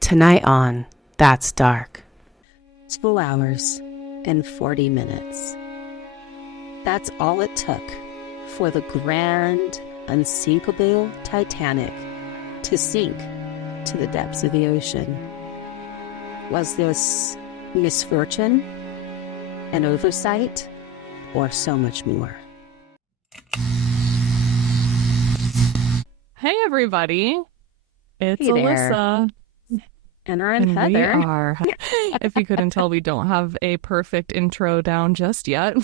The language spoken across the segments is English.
Tonight on That's Dark. 2 hours and 40 minutes. That's all it took for the grand, unsinkable Titanic to sink to the depths of the ocean. Was this misfortune, an oversight, or so much more? Hey everybody, it's Hey there. Alyssa. And I'm And Heather. we are, if you couldn't tell, we don't have a perfect intro down just yet.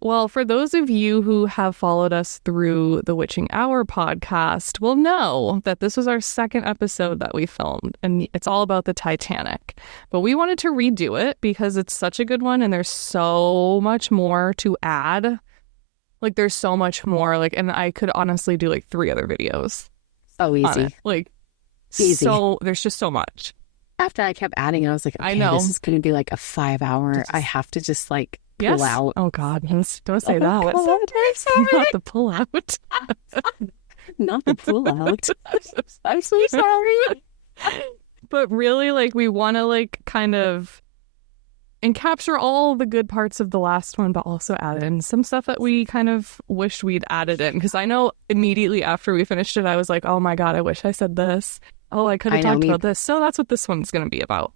Well, for those of you who have followed us through the Witching Hour podcast will know that this was our second episode that we filmed, and it's all about the Titanic. But we wanted to redo it because it's such a good one, and there's so much more to add. Like, there's so much more, and I could honestly do, 3 other videos. Oh, on easy. it. Easy. So, there's just so much. After I kept adding, I was like, okay, I know. this is going to be a 5-hour. I have to just pull Yes. out. Oh, God. Don't say Oh, that. God, I'm sorry. Not the pull out. Not the pull out. I'm so sorry. But really, we want to, kind of and capture all the good parts of the last one, but also add in some stuff that we kind of wished we'd added in. Because I know immediately after we finished it, I was like, oh my God, I wish I said this. Oh, I could have talked about this. So that's what this one's going to be about.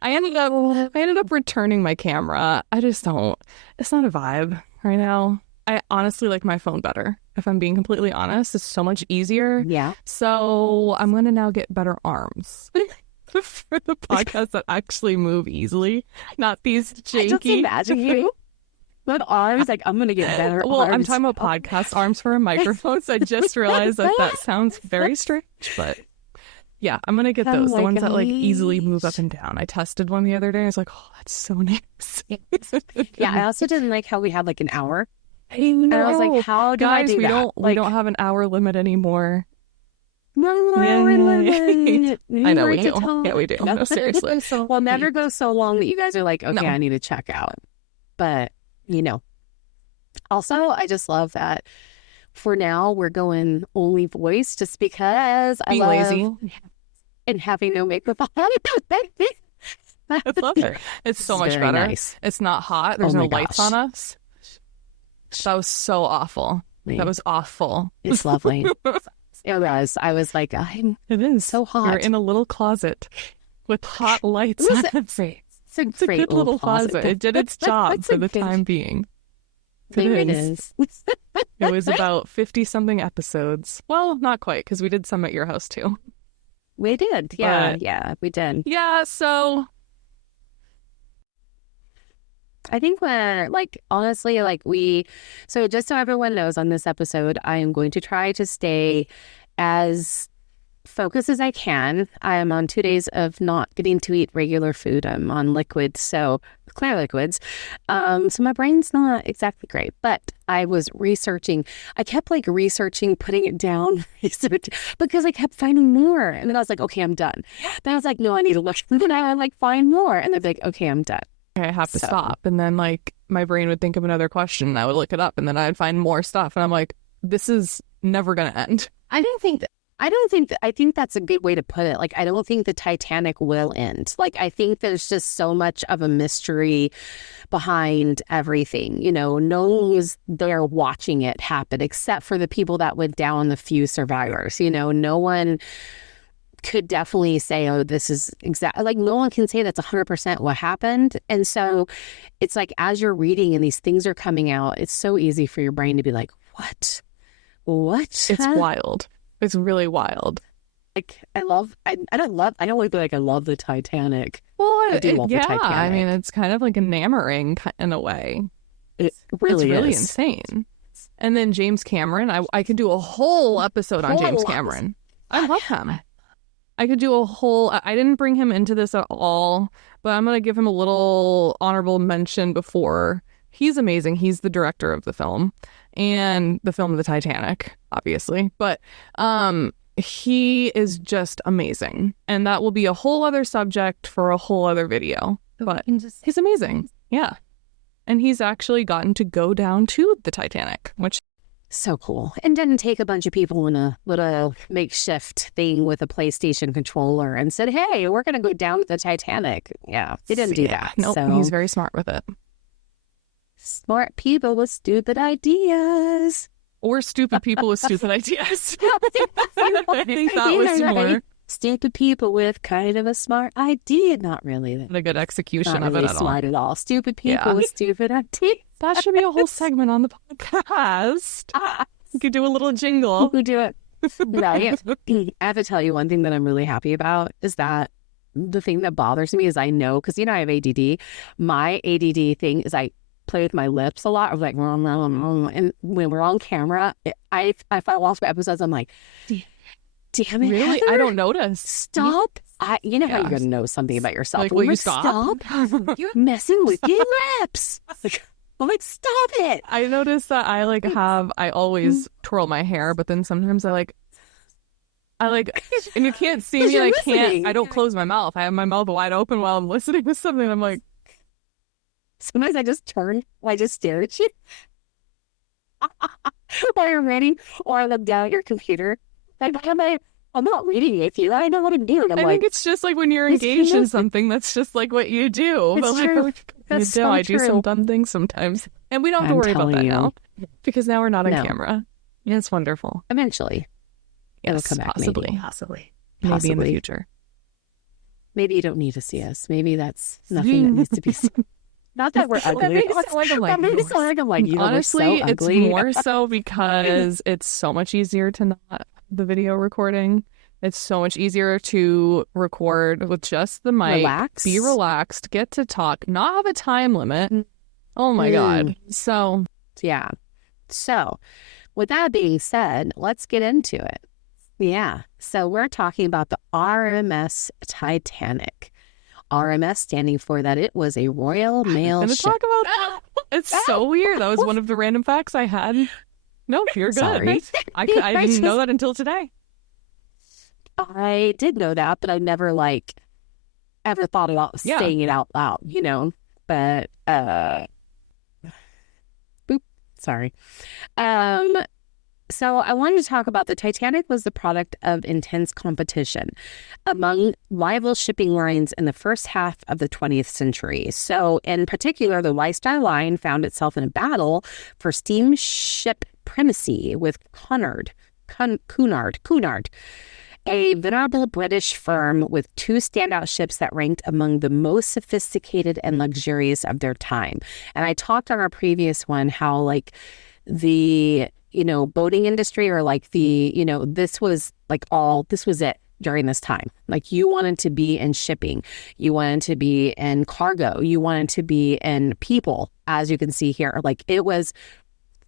I ended up returning my camera. I just don't. It's not a vibe right now. I honestly like my phone better. If I'm being completely honest, it's so much easier. Yeah. So I'm going to now get better arms. For the podcasts that actually move easily, not these janky. I just imagine you with arms. I'm gonna get better. Well, arms. I'm talking about podcast arms for a microphone. So I just realized that sounds very strange, but yeah, I'm gonna get those. The ones that easily move up and down. I tested one the other day. I was like, oh, that's so nice. Yeah, I also didn't like how we had an hour. I know. And I was like, how do guys, I do we that? we don't have an hour limit anymore. No, I know we do. Yeah, we do. No, seriously. We'll never go so long that you guys are like, okay, no. I need to check out. But, also, I just love that for now we're going only voice just because I love lazy and having no makeup on. I love it. It's so much better. Nice. It's not hot. There's no lights on us. That was so awful. That was awful. It's lovely. It was. I was like, it is so hot. You're in a little closet with hot lights. It's a great good little closet. It did its job for the time being. There it is. It was about 50-something episodes. Well, not quite, because we did some at your house, too. We did. Yeah, we did. Yeah, so I think we're honestly, so just so everyone knows, on this episode, I am going to try to stay as focused as I can. I am on 2 days of not getting to eat regular food. I'm on liquids, so clear liquids. So my brain's not exactly great, but I was researching. I kept researching, putting it down because I kept finding more. And then I was like, okay, I'm done. Then I was like, no, I need to look. And then I find more. And they're like, okay, I'm done. I have to stop. And then my brain would think of another question and I would look it up and then I'd find more stuff. And I'm like, this is never going to end. I think that's a good way to put it. I don't think the Titanic will end. I think there's just so much of a mystery behind everything. No one was there watching it happen except for the people that went down, the few survivors. No one could definitely say, oh, this is exactly, no one can say that's 100% what happened. And so it's as you're reading and these things are coming out, it's so easy for your brain to be like, what? It's wild. It's really wild. I don't want to be I love the Titanic. Well, I do love the Titanic. I mean, it's kind of enamoring in a way. It really it's really is. Insane. And then James Cameron, I could do a whole episode on James Cameron. I love him. I could do a whole... I didn't bring him into this at all, but I'm going to give him a little honorable mention before. He's amazing. He's the director of the film and the film of the Titanic, obviously. But he is just amazing. And that will be a whole other subject for a whole other video. But he's amazing. Yeah. And he's actually gotten to go down to the Titanic, which So cool. And didn't take a bunch of people in a little makeshift thing with a PlayStation controller and said, hey, we're going to go down to the Titanic. Yeah, they didn't do that. No, so. he's very smart with it. Smart people with stupid ideas. Or stupid people with stupid ideas. I think that was more. Stupid people with kind of a smart idea. Not really. Not a good execution Not of really it at all. smart at all. Stupid people with stupid ideas. That should be a whole segment on the podcast. You could do a little jingle. You could do it. Right. I have to tell you one thing that I'm really happy about is that the thing that bothers me is I know, because I have ADD. My ADD thing is I play with my lips a lot. I was like, and when we're on camera, if I watch episodes, I'm like, damn it, Really? Heather, I don't notice. Stop. You know how you're going to know something about yourself. Like, will you stop? You're messing with your lips. I'm like, stop it. I notice that I always twirl my hair, but then sometimes I and you can't see me, I don't close my mouth. I have my mouth wide open while I'm listening to something. I'm like, sometimes I just turn, I just stare at you while you're reading, or I look down at your computer. Like, I'm not reading with you. I know what I'm doing. I think it's just like when you're engaged in something, that's just like what you do. It's true. That's so I true. do some dumb things sometimes. And we don't have to worry about that now. Because now we're not on camera. Yeah, it's wonderful. Eventually. It'll Yes, come back. possibly. Possibly. Maybe in the future. Maybe you don't need to see us. Maybe that's nothing that needs to be seen. Not that we're ugly. Honestly, it's more so because it's so much easier to not the video recording. It's so much easier to record with just the mic. Relax. Be relaxed. Get to talk. Not have a time limit. Oh my God. So. Yeah. So with that being said, let's get into it. Yeah. So we're talking about the RMS Titanic. RMS standing for that it was a Royal Mail ship. Talk about that. It's so weird. That was one of the random facts I had. No, you're good. Sorry. I didn't know that until today. I did know that, but I never ever thought about saying it out loud, but sorry. So I wanted to talk about the Titanic was the product of intense competition among rival shipping lines in the first half of the 20th century. So in particular, the White Star Line found itself in a battle for steamship primacy with Cunard, a venerable British firm with two standout ships that ranked among the most sophisticated and luxurious of their time. And I talked on our previous one how the boating industry or this was it during this time. You wanted to be in shipping, you wanted to be in cargo, you wanted to be in people, as you can see here. It was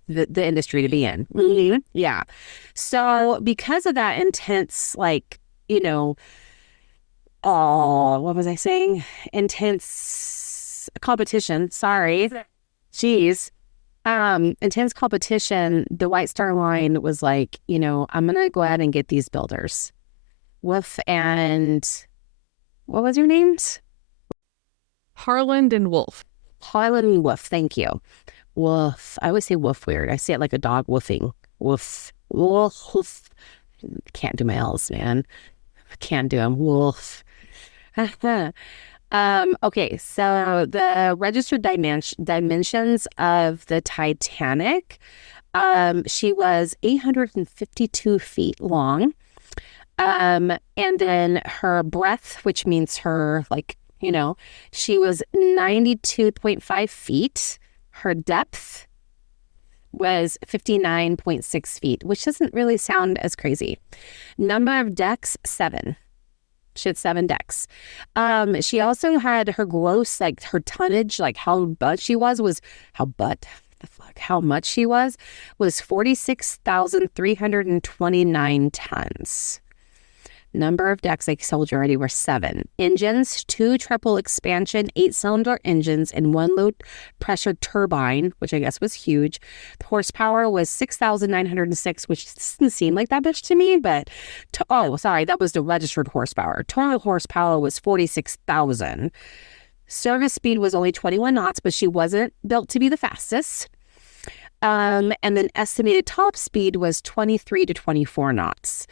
the industry to be in. Mm-hmm. Yeah. So because of that intense, what was I saying? Intense competition. Sorry. Jeez. Intense competition. The White Star Line was I'm going to go ahead and get these builders. Wolf and what was your names? Harland and Wolf. Harland and Wolf. Thank you. Woof. I always say woof weird. I say it like a dog woofing. Woof. Woof. Can't do my L's, man. Can't do them. Woof. Okay, so the registered dimensions of the Titanic, she was 852 feet long. And then her breadth, which means her, she was 92.5 feet. Her depth was 59.6 feet, which doesn't really sound as crazy. Number of decks, 7. She had 7 decks. She also had her gross, her tonnage, how much she was 46,329 tons. Number of decks, like I told you already, were 7. Engines, 2 triple expansion, 8-cylinder engines, and 1 low pressure turbine, which I guess was huge. The horsepower was 6,906, which doesn't seem like that much to me, but that was the registered horsepower. Total horsepower was 46,000. Service speed was only 21 knots, but she wasn't built to be the fastest. And then estimated top speed was 23 to 24 knots.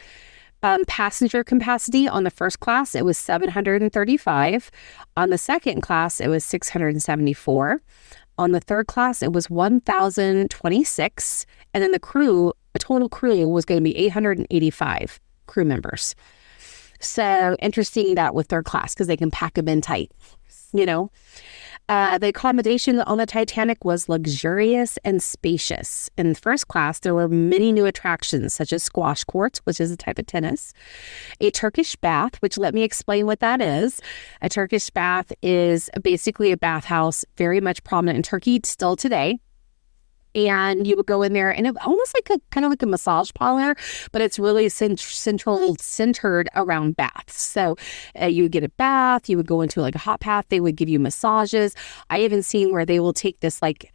Passenger capacity on the first class, it was 735. On the second class, it was 674. On the third class, it was 1,026. And then the total crew was going to be 885 crew members. So interesting that with third class, because they can pack them in tight, you know. The accommodation on the Titanic was luxurious and spacious. In first class, there were many new attractions, such as squash courts, which is a type of tennis, a Turkish bath, which let me explain what that is. A Turkish bath is basically a bathhouse, very much prominent in Turkey still today. And you would go in there, and it almost like kind of like a massage parlor, but it's really centered around baths. So you would get a bath, you would go into like a hot bath, they would give you massages. I even seen where they will take this rag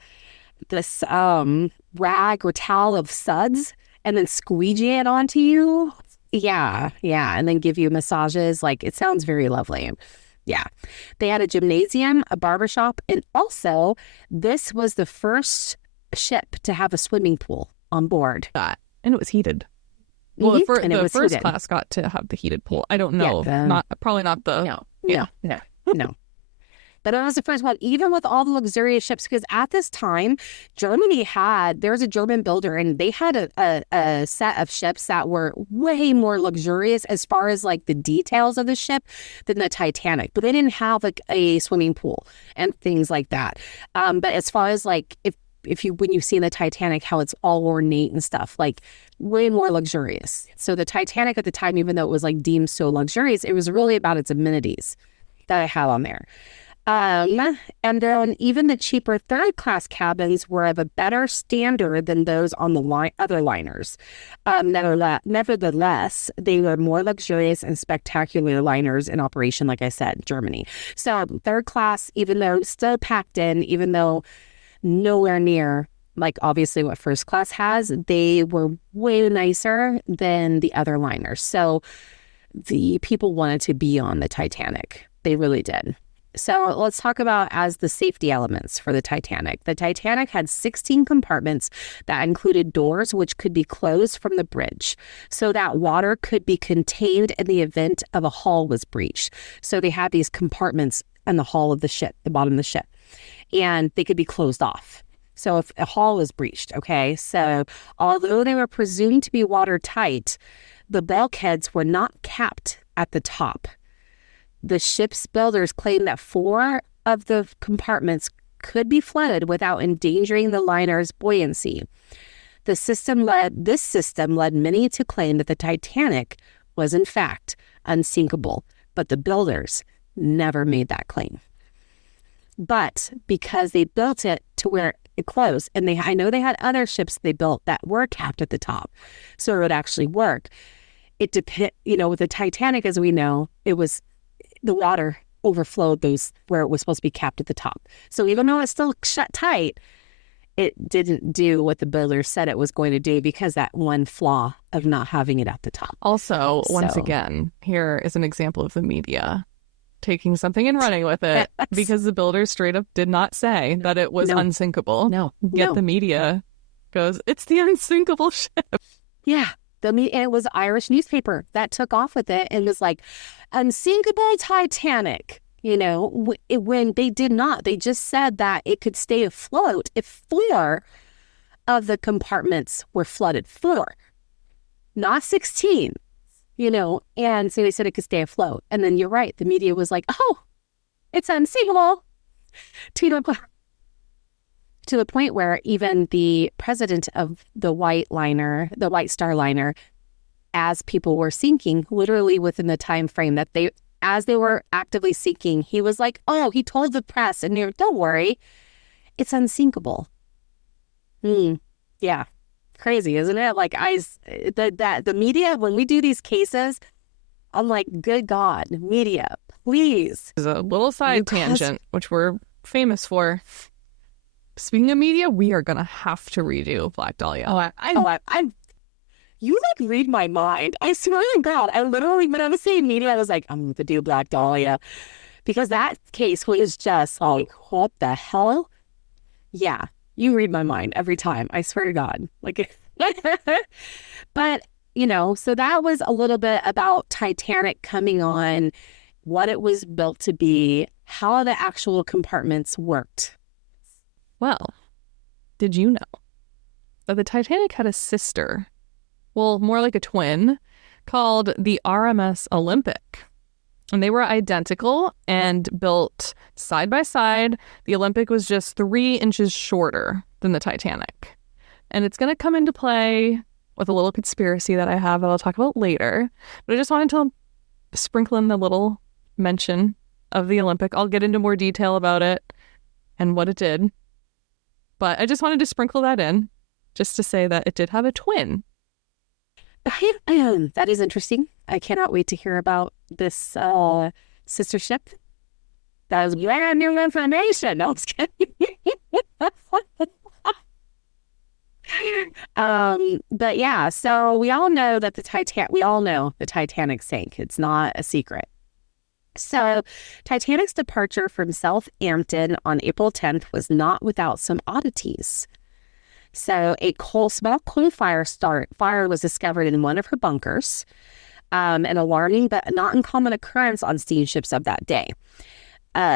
or towel of suds and then squeegee it onto you. Yeah, and then give you massages. Like, it sounds very lovely. Yeah. They had a gymnasium, a barbershop, and also this was the first ship to have a swimming pool on board. And it was heated. Well, and the first heated. class got to have the heated pool. I don't know. Probably not the... No. But it was the first one, even with all the luxurious ships, because at this time, there was a German builder, and they had a set of ships that were way more luxurious as far as like the details of the ship than the Titanic. But they didn't have like a swimming pool and things like that. But as far as like, when you see the Titanic, how it's all ornate and stuff, like way more luxurious. So the Titanic at the time, even though it was like deemed so luxurious, it was really about its amenities that I have on there. And then even the cheaper third class cabins were of a better standard than those on the other liners. Nevertheless, they were more luxurious and spectacular liners in operation, like I said, Germany. So third class, even though still packed in, even though nowhere near like obviously what first class has, they were way nicer than the other liners. So the people wanted to be on the Titanic. They really did. So let's talk about as the safety elements for the Titanic. The Titanic had 16 compartments that included doors which could be closed from the bridge so that water could be contained in the event of a hull was breached. So they had these compartments in the hull of the ship, the bottom of the ship, and they could be closed off. So if a hull was breached, okay, so although they were presumed to be watertight, the bulkheads were not capped at the top. The ship's builders claimed that 4 of the compartments could be flooded without endangering the liner's buoyancy. This system led many to claim that the Titanic was in fact unsinkable, but the builders never made that claim. But because they built it to where it closed, and I know they had other ships they built that were capped at the top, so it would actually work. With the Titanic, as we know, it was the water overflowed those where it was supposed to be capped at the top. So even though it's still shut tight, it didn't do what the builders said it was going to do because that one flaw of not having it at the top. Also, once again, here is an example of the media taking something and running with it because the builders straight up did not say that it was unsinkable. Yet the media goes, it's the unsinkable ship. Yeah. And it was Irish newspaper that took off with it and was like, unsinkable Titanic. When they did not, they just said that it could stay afloat if 4 of the compartments were flooded. 4, not 16, and so they said it could stay afloat. And then you're right, the media was like, oh, it's unsinkable. To the point where even the president of the White Star Liner, as people were sinking, literally within the time frame that as they were actively sinking, he was like, oh, he told the press, and they're, don't worry, it's unsinkable. Yeah. Crazy, isn't it? Like the media, when we do these cases, I'm like, good God, media, please. There's a little side tangent, which we're famous for. Speaking of media, we are going to have to redo Black Dahlia. You like read my mind. I swear to God, I literally, when I was saying media, I was like, I'm going to do Black Dahlia. Because that case was just like, what the hell? Yeah. You read my mind every time. I swear to God. Like, but, so that was a little bit about Titanic coming on, what it was built to be, how the actual compartments worked. Well, did you know that the Titanic had a sister, well, more like a twin, called the RMS Olympic? And they were identical and built side by side. The Olympic was just 3 inches shorter than the Titanic. And it's going to come into play with a little conspiracy that I have that I'll talk about later. But I just wanted to sprinkle in the little mention of the Olympic. I'll get into more detail about it and what it did. But I just wanted to sprinkle that in just to say that it did have a twin. That is interesting. I cannot wait to hear about this sister ship. That is brand new information. No, I'm just kidding. But yeah, so we all know that the Titanic sank. It's not a secret. So Titanic's departure from Southampton on April 10th was not without some oddities. So a small coal fire was discovered in one of her bunkers, an alarming but not uncommon occurrence on steamships of that day.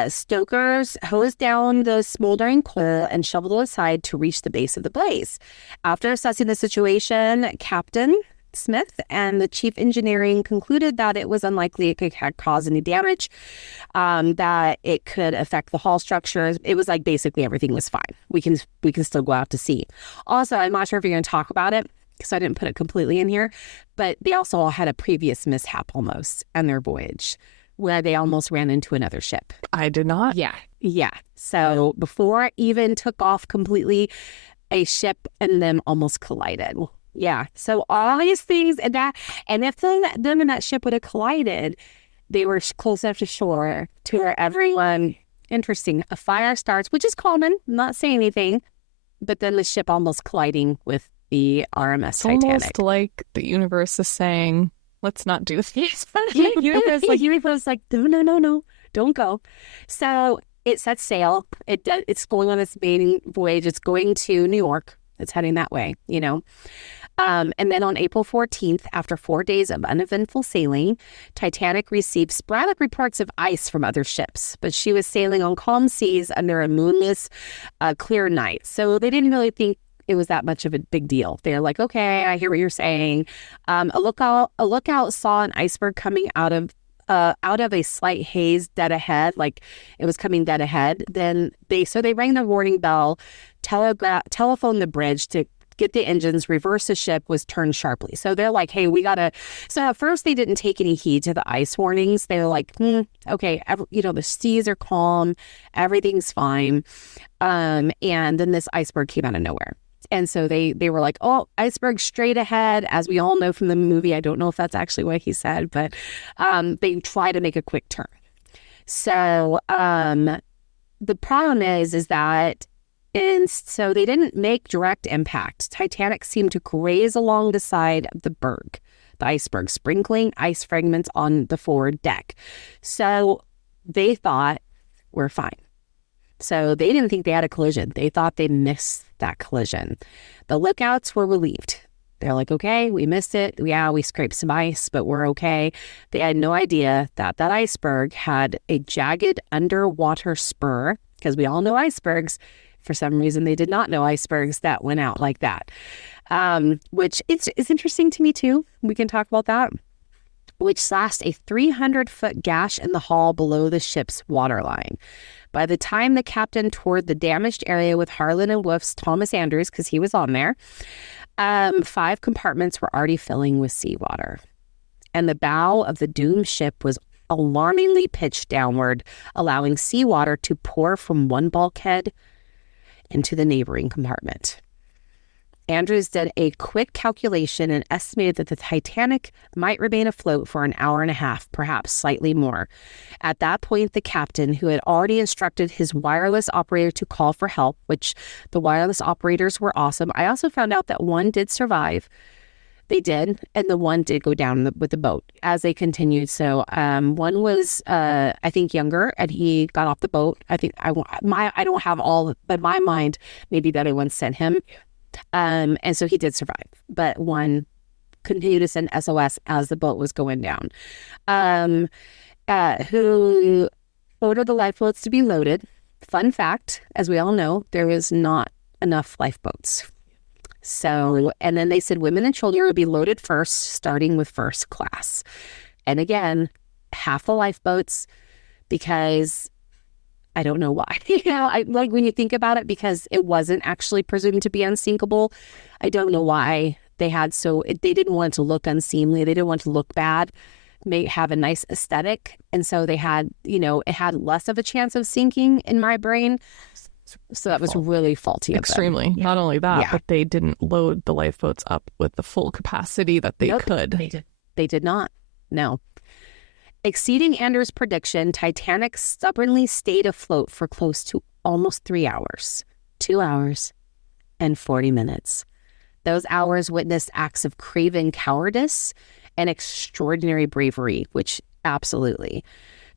Stokers hosed down the smoldering coal and shoveled it aside to reach the base of the blaze. After assessing the situation, Captain Smith and the chief engineering concluded that it was unlikely it could cause any damage, that it could affect the hull structures. It was like basically everything was fine. We can still go out to sea. Also, I'm not sure if you're going to talk about it because I didn't put it completely in here, but they also all had a previous mishap almost on their voyage where they almost ran into another ship. I did not. Yeah. So before it even took off completely, a ship and them almost collided. Yeah. So all these things and if them and that ship would have collided, they were close enough to shore to where everyone, interesting, a fire starts, which is common, I'm not saying anything, but then the ship almost colliding with the RMS Titanic. Almost like the universe is saying, let's not do this. Universe like, no, don't go. So it sets sail. It's going on its maiden voyage. It's going to New York. It's heading that way, And then on April 14th, after 4 days of uneventful sailing, Titanic received sporadic reports of ice from other ships, but she was sailing on calm seas under a moonless, clear night. So they didn't really think it was that much of a big deal. They're like, okay, I hear what you're saying. A lookout saw an iceberg coming out of a slight haze dead ahead, like it was coming dead ahead. Then they rang the warning bell, telephoned the bridge to get the engines, reverse the ship, was turned sharply. So they're like, hey, we gotta. So at first they didn't take any heed to the ice warnings. They were like, okay, the seas are calm, everything's fine. And then this iceberg came out of nowhere. And so they were like, oh, iceberg straight ahead. As we all know from the movie, I don't know if that's actually what he said, but they try to make a quick turn. So the problem is that so they didn't make direct impact. Titanic seemed to graze along the side of the iceberg, sprinkling ice fragments on the forward deck. So they thought, we're fine. So they didn't think they had a collision. They thought they missed that collision. The lookouts were relieved. They're like, okay, we missed it. Yeah, we scraped some ice, but we're okay. They had no idea that iceberg had a jagged underwater spur, because we all know icebergs. For some reason, they did not know icebergs that went out like that, which is interesting to me, too. We can talk about that, which slashed a 300-foot gash in the hull below the ship's waterline. By the time the captain toured the damaged area with Harlan and Wolf's Thomas Andrews, because he was on there, 5 compartments were already filling with seawater. And the bow of the doomed ship was alarmingly pitched downward, allowing seawater to pour from one bulkhead into the neighboring compartment. Andrews did a quick calculation and estimated that the Titanic might remain afloat for an hour and a half, perhaps slightly more. At that point, the captain, who had already instructed his wireless operator to call for help, which the wireless operators were awesome. I also found out that one did survive. They did, and the one did go down with the boat as they continued. So one was, I think, younger, and he got off the boat. I think I don't have all, but my mind, maybe the other one sent him. And so he did survive, but one continued to send SOS as the boat was going down. Who ordered the lifeboats to be loaded. Fun fact, as we all know, there is not enough lifeboats. So, and then they said women and children would be loaded first, starting with first class. And again, half the lifeboats, because I don't know why. I like when you think about it, because it wasn't actually presumed to be unsinkable. I don't know why they didn't want it to look unseemly. They didn't want it to look bad, may have a nice aesthetic. And so they had, it had less of a chance of sinking in my brain. So that was really faulty. Extremely. Yeah. Not only that, Yeah. but they didn't load the lifeboats up with the full capacity that they could. They did not. No. Exceeding Anders' prediction, Titanic stubbornly stayed afloat for close to almost 3 hours. 2 hours and 40 minutes. Those hours witnessed acts of craven cowardice and extraordinary bravery, which absolutely.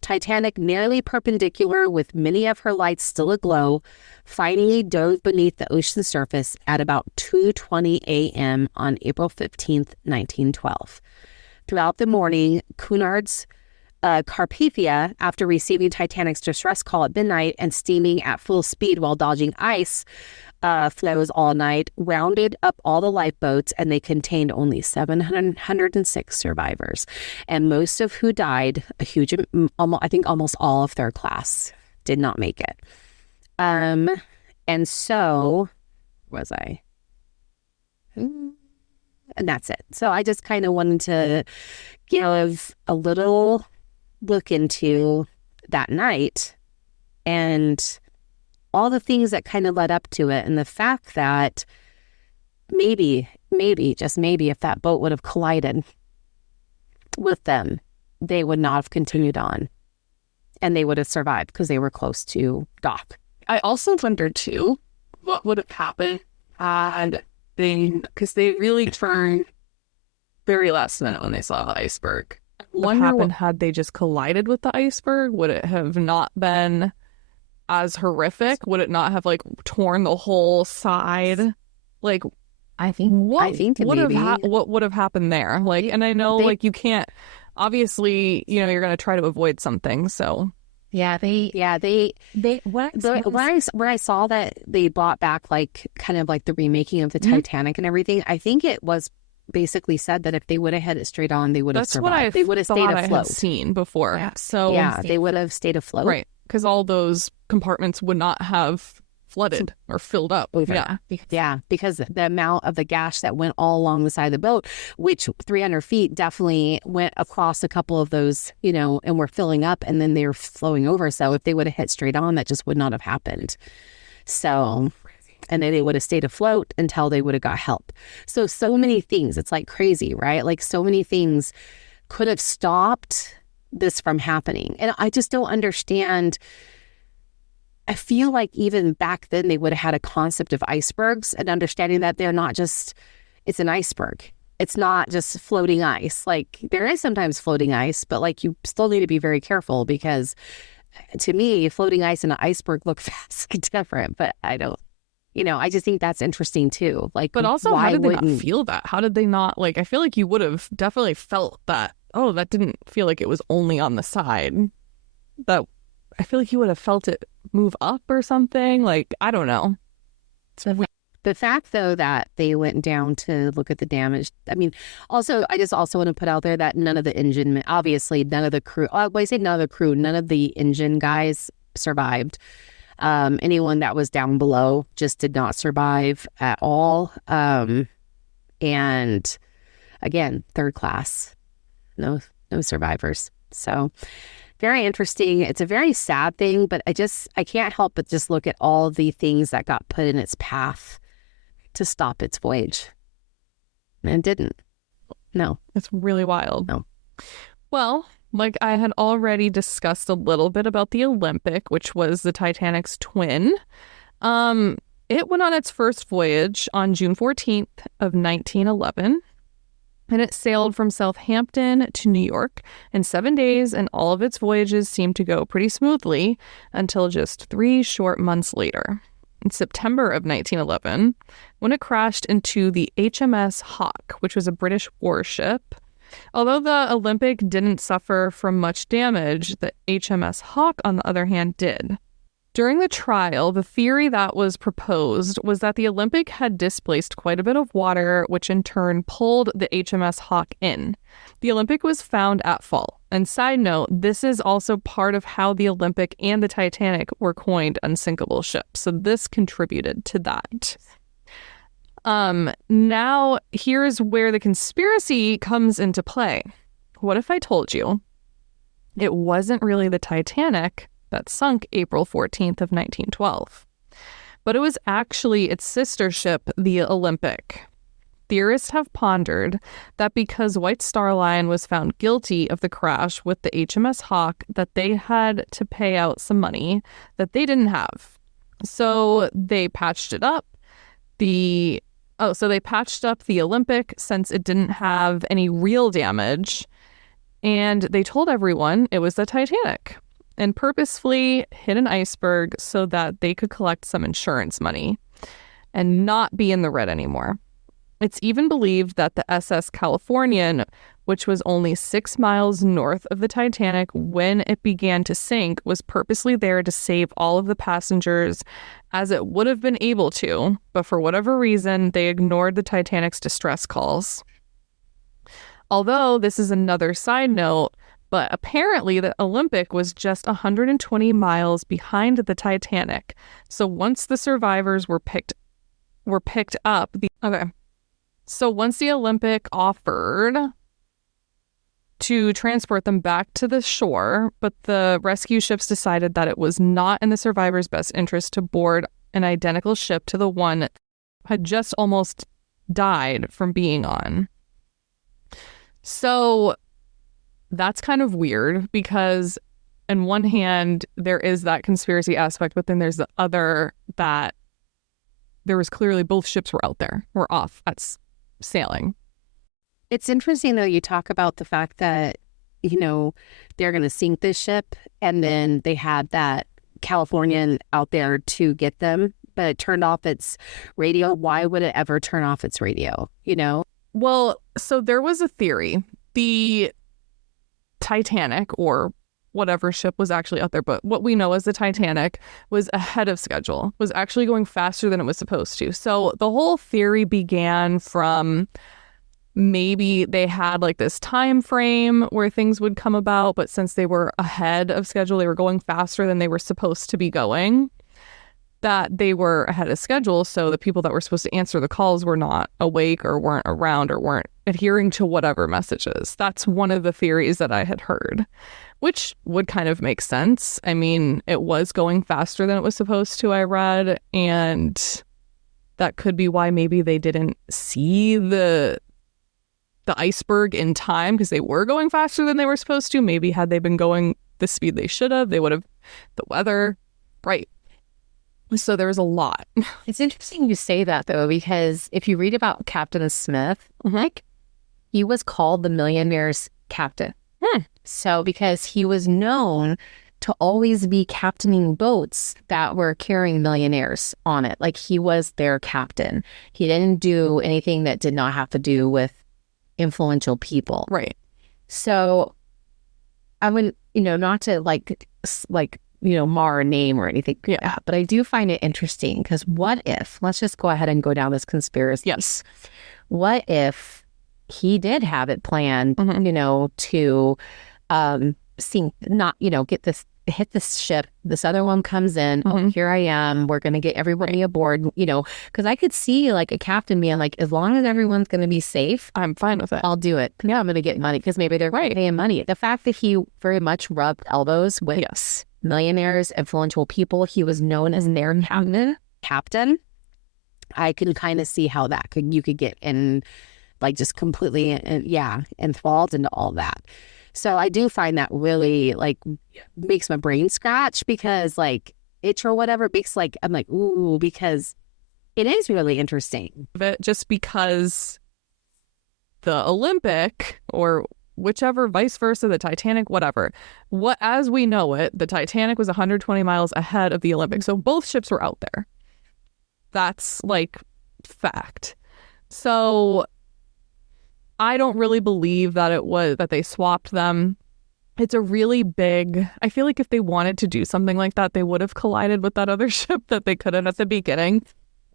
Titanic, nearly perpendicular with many of her lights still aglow, finally dove beneath the ocean surface at about 2:20 a.m. on April 15th, 1912. Throughout the morning, Cunard's Carpathia, after receiving Titanic's distress call at midnight and steaming at full speed while dodging ice flows all night, rounded up all the lifeboats, and they contained only 706 survivors, and most of who died, I think almost all of third class did not make it. And so, was I? And that's it. So I just kind of wanted to give a little look into that night and all the things that kind of led up to it, and the fact that maybe, just maybe, if that boat would have collided with them, they would not have continued on, and they would have survived because they were close to dock. I also wonder too, what would have happened had because they really turned very last minute when they saw the iceberg. What happened had they just collided with the iceberg? Would it have not been as horrific? Would it not have torn the whole side? I think what would have happened there? And I know you can't, obviously, you're going to try to avoid something. So when I saw that they brought back the remaking of the Titanic and everything, I think it was basically said that if they would have headed straight on, they would have survived. They would have stayed afloat. I had seen before. Yeah. So they would have stayed afloat. Right. Because all those compartments would not have flooded or filled up. Because the amount of the gas that went all along the side of the boat, which 300 feet definitely went across a couple of those, and were filling up, and then they were flowing over. So if they would have hit straight on, that just would not have happened. So, and then they would have stayed afloat until they would have got help. So many things. It's crazy, right? So many things could have stopped this from happening. And I just don't understand. I feel like even back then they would have had a concept of icebergs and understanding that they're not just, it's an iceberg. It's not just floating ice. There is sometimes floating ice, but you still need to be very careful, because to me, floating ice and an iceberg look vastly different, but I don't, I just think that's interesting too. But also, how did they not feel that? How did they not, I feel like you would have definitely felt that, oh, that didn't feel like it was only on the side. That I feel like you would have felt it move up or something. I don't know. The fact, though, that they went down to look at the damage. I mean, also, I just also want to put out there that none of the engine, obviously, none of the crew, when I say none of the crew, none of the engine guys survived. Anyone that was down below just did not survive at all. And again, third class, no survivors. So very interesting. It's a very sad thing, but I can't help but just look at all the things that got put in its path to stop its voyage. And it didn't. No. It's really wild. No. Well, I had already discussed a little bit about the Olympic, which was the Titanic's twin. It went on its first voyage on June 14th of 1911. And it sailed from Southampton to New York in 7 days, and all of its voyages seemed to go pretty smoothly until just 3 short months later, in September of 1911, when it crashed into the HMS Hawke, which was a British warship. Although the Olympic didn't suffer from much damage, the HMS Hawke, on the other hand, did. During the trial, the theory that was proposed was that the Olympic had displaced quite a bit of water, which in turn pulled the HMS Hawke in. The Olympic was found at fault. And side note, this is also part of how the Olympic and the Titanic were coined unsinkable ships. So this contributed to that. Now, here's where the conspiracy comes into play. What if I told you it wasn't really the Titanic that sunk April 14th of 1912, but it was actually its sister ship, the Olympic? Theorists have pondered that because White Star Line was found guilty of the crash with the HMS Hawke, that they had to pay out some money that they didn't have. So they patched it up. They patched up the Olympic since it didn't have any real damage, and they told everyone it was the Titanic, and purposefully hit an iceberg so that they could collect some insurance money and not be in the red anymore. It's even believed that the SS Californian, which was only 6 miles north of the Titanic when it began to sink, was purposely there to save all of the passengers, as it would have been able to, but for whatever reason, they ignored the Titanic's distress calls. Although this is another side note, but apparently the Olympic was just 120 miles behind the Titanic. So once the survivors were picked up, once the Olympic offered to transport them back to the shore, but the rescue ships decided that it was not in the survivors' best interest to board an identical ship to the one that had just almost died from being on. So that's kind of weird because on one hand, there is that conspiracy aspect, but then there's the other that there was clearly both ships were out there, were off at sailing. It's interesting, though, you talk about the fact that, they're going to sink this ship and then they had that Californian out there to get them, but it turned off its radio. Why would it ever turn off its radio, Well, so there was a theory. The Titanic, or whatever ship was actually out there, but what we know as the Titanic, was ahead of schedule, was actually going faster than it was supposed to. So the whole theory began from maybe they had like this time frame where things would come about, but since they were ahead of schedule, they were going faster than they were supposed to be going, that they were ahead of schedule. So the people that were supposed to answer the calls were not awake or weren't around or weren't adhering to whatever messages. That's one of the theories that I had heard, which would kind of make sense. I mean, it was going faster than it was supposed to, I read, and that could be why maybe they didn't see the iceberg in time because they were going faster than they were supposed to. Maybe had they been going the speed they should have, they would have, the weather, right. So there was a lot. It's interesting you say that, though, because if you read about Captain Smith, he was called the millionaire's captain. So because he was known to always be captaining boats that were carrying millionaires on it. Like, he was their captain. He didn't do anything that did not have to do with influential people. Right. So I would, not to mar a name or anything like that, but I do find it interesting because what if, let's just go ahead and go down this conspiracy. Yes. What if he did have it planned, to sink, not, hit this ship, this other one comes in, oh, here I am, we're going to get everybody aboard, because I could see like a captain being like, as long as everyone's going to be safe, I'm fine with it. I'll do it. Yeah, I'm going to get money because maybe they're paying money. The fact that he very much rubbed elbows with millionaires, influential people, he was known as their captain. I can kind of see how you could get in, like, just completely, enthralled into all that. So I do find that really, like, makes my brain scratch because, like, itch or whatever makes, like, I'm like, ooh, because it is really interesting. Just because the Olympic, or whichever, vice versa, the Titanic, whatever. As we know it, the Titanic was 120 miles ahead of the Olympic. So both ships were out there. That's like fact. So I don't really believe that they swapped them. It's a really big, I feel like if they wanted to do something like that, they would have collided with that other ship that they couldn't at the beginning.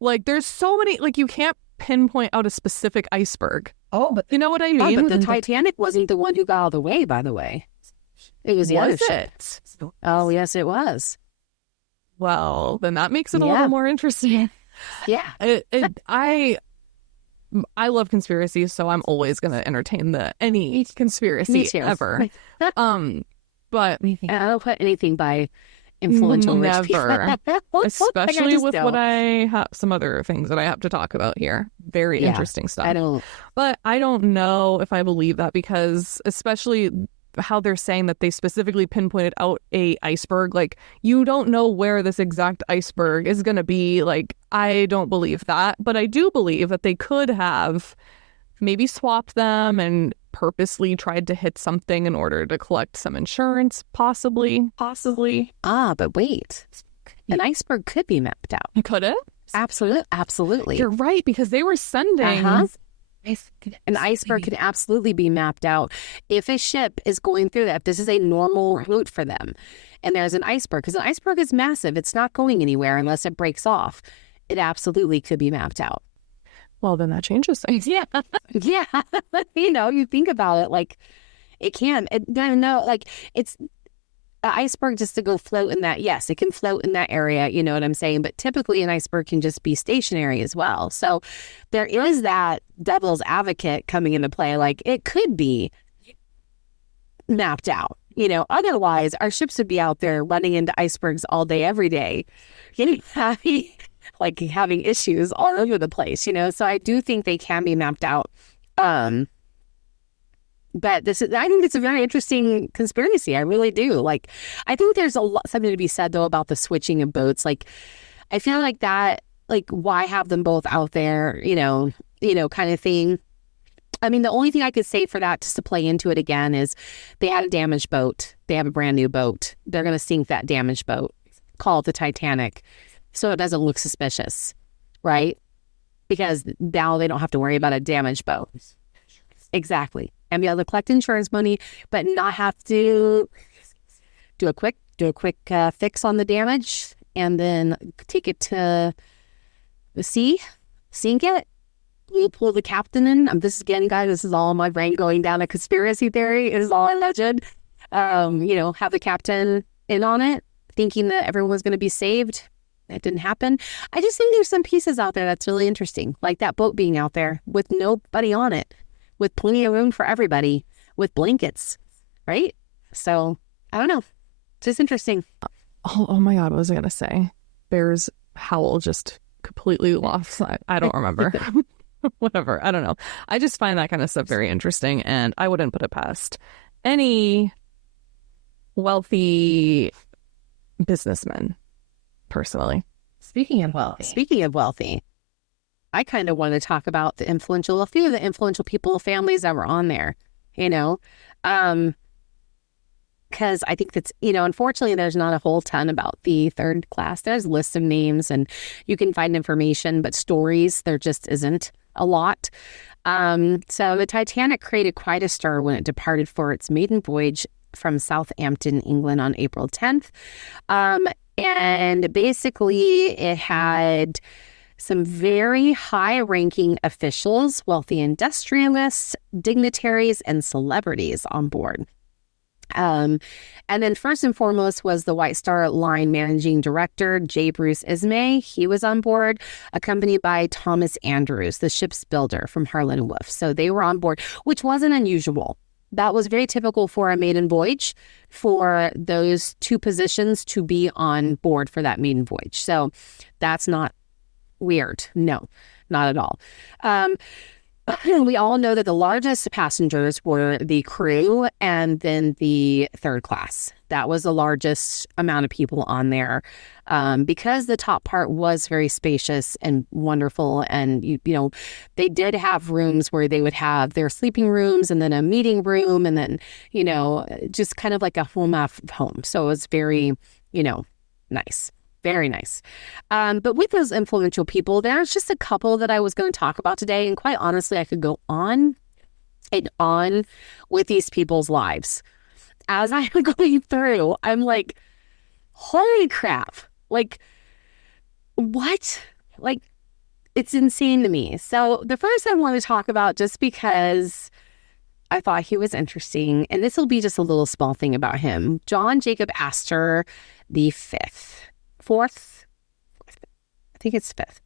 Like, there's so many, like, you can't pinpoint out a specific iceberg. Oh, but you know what I mean? but the Titanic wasn't the one who got out of the way, by the way. It was the other ship. Oh, yes, it was. Well, then that makes it a little more interesting. Yeah. I love conspiracies, so I'm always going to entertain any conspiracy ever. But I don't put anything by influential rich people. Never. Especially with what I have, some other things that I have to talk about here. Very interesting stuff. But I don't know if I believe that, because especially how they're saying that they specifically pinpointed out a iceberg. Like, you don't know where this exact iceberg is going to be. Like, I don't believe that. But I do believe that they could have maybe swapped them and purposely tried to hit something in order to collect some insurance, possibly. But wait. An iceberg could be mapped out. Could it? Absolutely. You're right, because they were sending... An iceberg can absolutely be mapped out if a ship is going through that. If this is a normal route for them, and there's an iceberg, because an iceberg is massive. It's not going anywhere unless it breaks off. It absolutely could be mapped out. Well, then that changes things. Yeah. You think about it, like, it can. It's an iceberg just to go float in that. Yes, it can float in that area. You know what I'm saying? But typically an iceberg can just be stationary as well. So there is that devil's advocate coming into play. Like, it could be mapped out. Otherwise our ships would be out there running into icebergs all day, every day. Having issues all over the place, So I do think they can be mapped out. But I think it's a very interesting conspiracy. I really do. Like, I think there's something to be said though about the switching of boats. Like, I feel like that, like, why have them both out there, kind of thing. I mean, the only thing I could say for that, just to play into it again, is they had a damaged boat. They have a brand new boat. They're going to sink that damaged boat, called the Titanic, so it doesn't look suspicious, right? Because now they don't have to worry about a damaged boat. Exactly. And be able to collect insurance money, but not have to do a quick fix on the damage, and then take it to the sea, sink it. You pull the captain in. This is all my brain going down a conspiracy theory. It is all alleged. Have the captain in on it, thinking that everyone was going to be saved. That didn't happen. I just think there's some pieces out there that's really interesting, like that boat being out there with nobody on it, with plenty of room for everybody, with blankets, right? So, I don't know. It's just interesting. Oh my God, what was I going to say? Bear's howl just completely lost. I don't remember. Whatever. I don't know. I just find that kind of stuff very interesting, and I wouldn't put it past any wealthy businessman, personally. Speaking of wealthy, I kind of want to talk about a few of the influential families that were on there, because I think that's, unfortunately, there's not a whole ton about the third class. There's lists of names and you can find information, but stories, there just isn't a lot. So the Titanic created quite a stir when it departed for its maiden voyage from Southampton, England on April 10th. And basically it had some very high-ranking officials, wealthy industrialists, dignitaries, and celebrities on board. And then first and foremost was the White Star Line managing director, J. Bruce Ismay. He was on board, accompanied by Thomas Andrews, the ship's builder from Harland and Wolff. So they were on board, which wasn't unusual. That was very typical for a maiden voyage, for those two positions to be on board for that maiden voyage. So that's not weird. No, not at all. we all know that the largest passengers were the crew and then the third class. That was the largest amount of people on there, because the top part was very spacious and wonderful. And, they did have rooms where they would have their sleeping rooms and then a meeting room and then, just kind of like a home off of home. So it was very, nice. Very nice. But with those influential people, there's just a couple that I was going to talk about today. And quite honestly, I could go on and on with these people's lives. As I'm going through, I'm like, holy crap. Like, what? Like, it's insane to me. So the first I want to talk about, just because I thought he was interesting, and this will be just a little small thing about him. John Jacob Astor the fourth, I think it's fifth.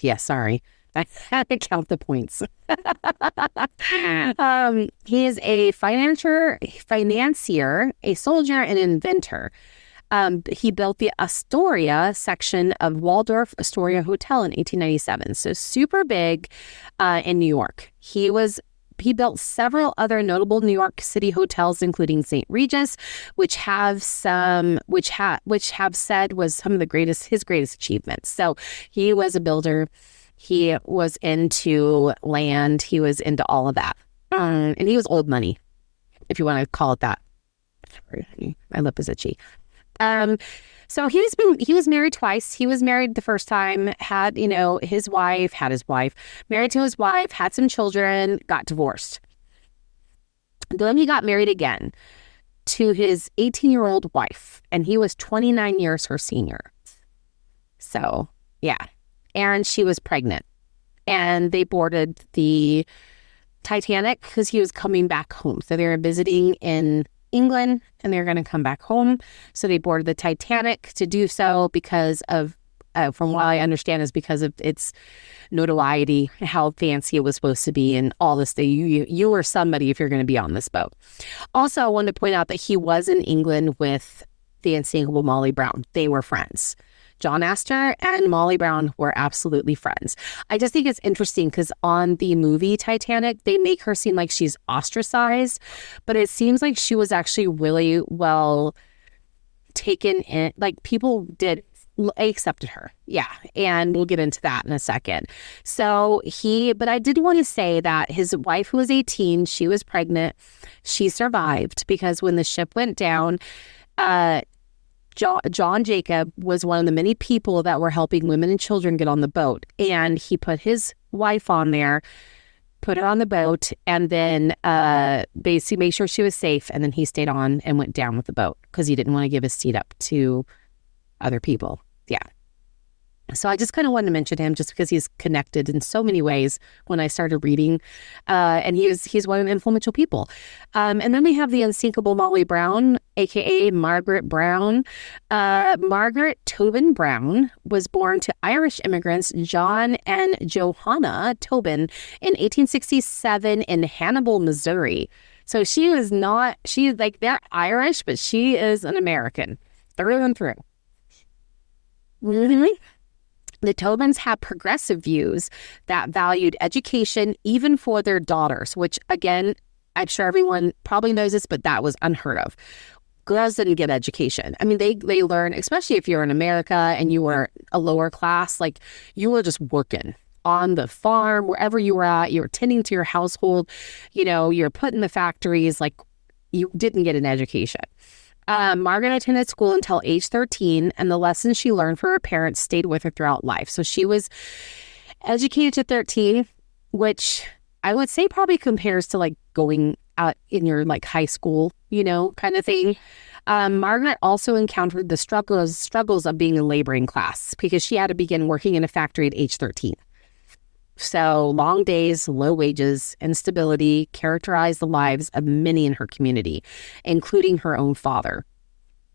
Yeah, sorry. I had to count the points. He is a financier, a soldier, and inventor. He built the Astoria section of Waldorf Astoria Hotel in 1897. So super big in New York. He built several other notable New York City hotels, including St. Regis, which have said was some of his greatest achievements. So he was a builder. He was into land. He was into all of that. And he was old money, if you want to call it that. Sorry, my lip is itchy. So he was married twice. He was married the first time, had his wife, married to his wife, had some children, got divorced. Then he got married again to his 18-year-old wife, and he was 29 years her senior. So, yeah. And she was pregnant. And they boarded the Titanic because he was coming back home. So they were visiting in England and they're going to come back home. So they boarded the Titanic to do so because of, from what I understand, is because of its notoriety, how fancy it was supposed to be, and all this. You were somebody if you're going to be on this boat. Also, I wanted to point out that he was in England with the unsinkable Molly Brown. They were friends. John Astor and Molly Brown were absolutely friends. I just think it's interesting because on the movie Titanic, they make her seem like she's ostracized, but it seems like she was actually really well taken in. Like, people accepted her. Yeah. And we'll get into that in a second. But I did want to say that his wife, who was 18, she was pregnant. She survived because when the ship went down, John Jacob was one of the many people that were helping women and children get on the boat. And he put his wife on there, put her on the boat, and then basically made sure she was safe. And then he stayed on and went down with the boat because he didn't want to give his seat up to other people. Yeah. So I just kind of wanted to mention him just because he's connected in so many ways when I started reading. And he's one of the influential people. And then we have the unsinkable Molly Brown, a.k.a. Margaret Brown. Margaret Tobin Brown was born to Irish immigrants John and Johanna Tobin in 1867 in Hannibal, Missouri. So they're Irish, but she is an American through and through. Really? The Tobins had progressive views that valued education even for their daughters, which, again, I'm sure everyone probably knows this, but that was unheard of. Girls didn't get education. I mean, they learn, especially if you're in America and you were a lower class, like you were just working on the farm, wherever you were at, you were tending to your household, you're put in the factories, like you didn't get an education. Margaret attended school until age 13, and the lessons she learned from her parents stayed with her throughout life. So she was educated to 13, which I would say probably compares to like going out in your like high school, kind of thing. Margaret also encountered the struggles of being a laboring class because she had to begin working in a factory at age 13. So long days, low wages, instability characterized the lives of many in her community, including her own father.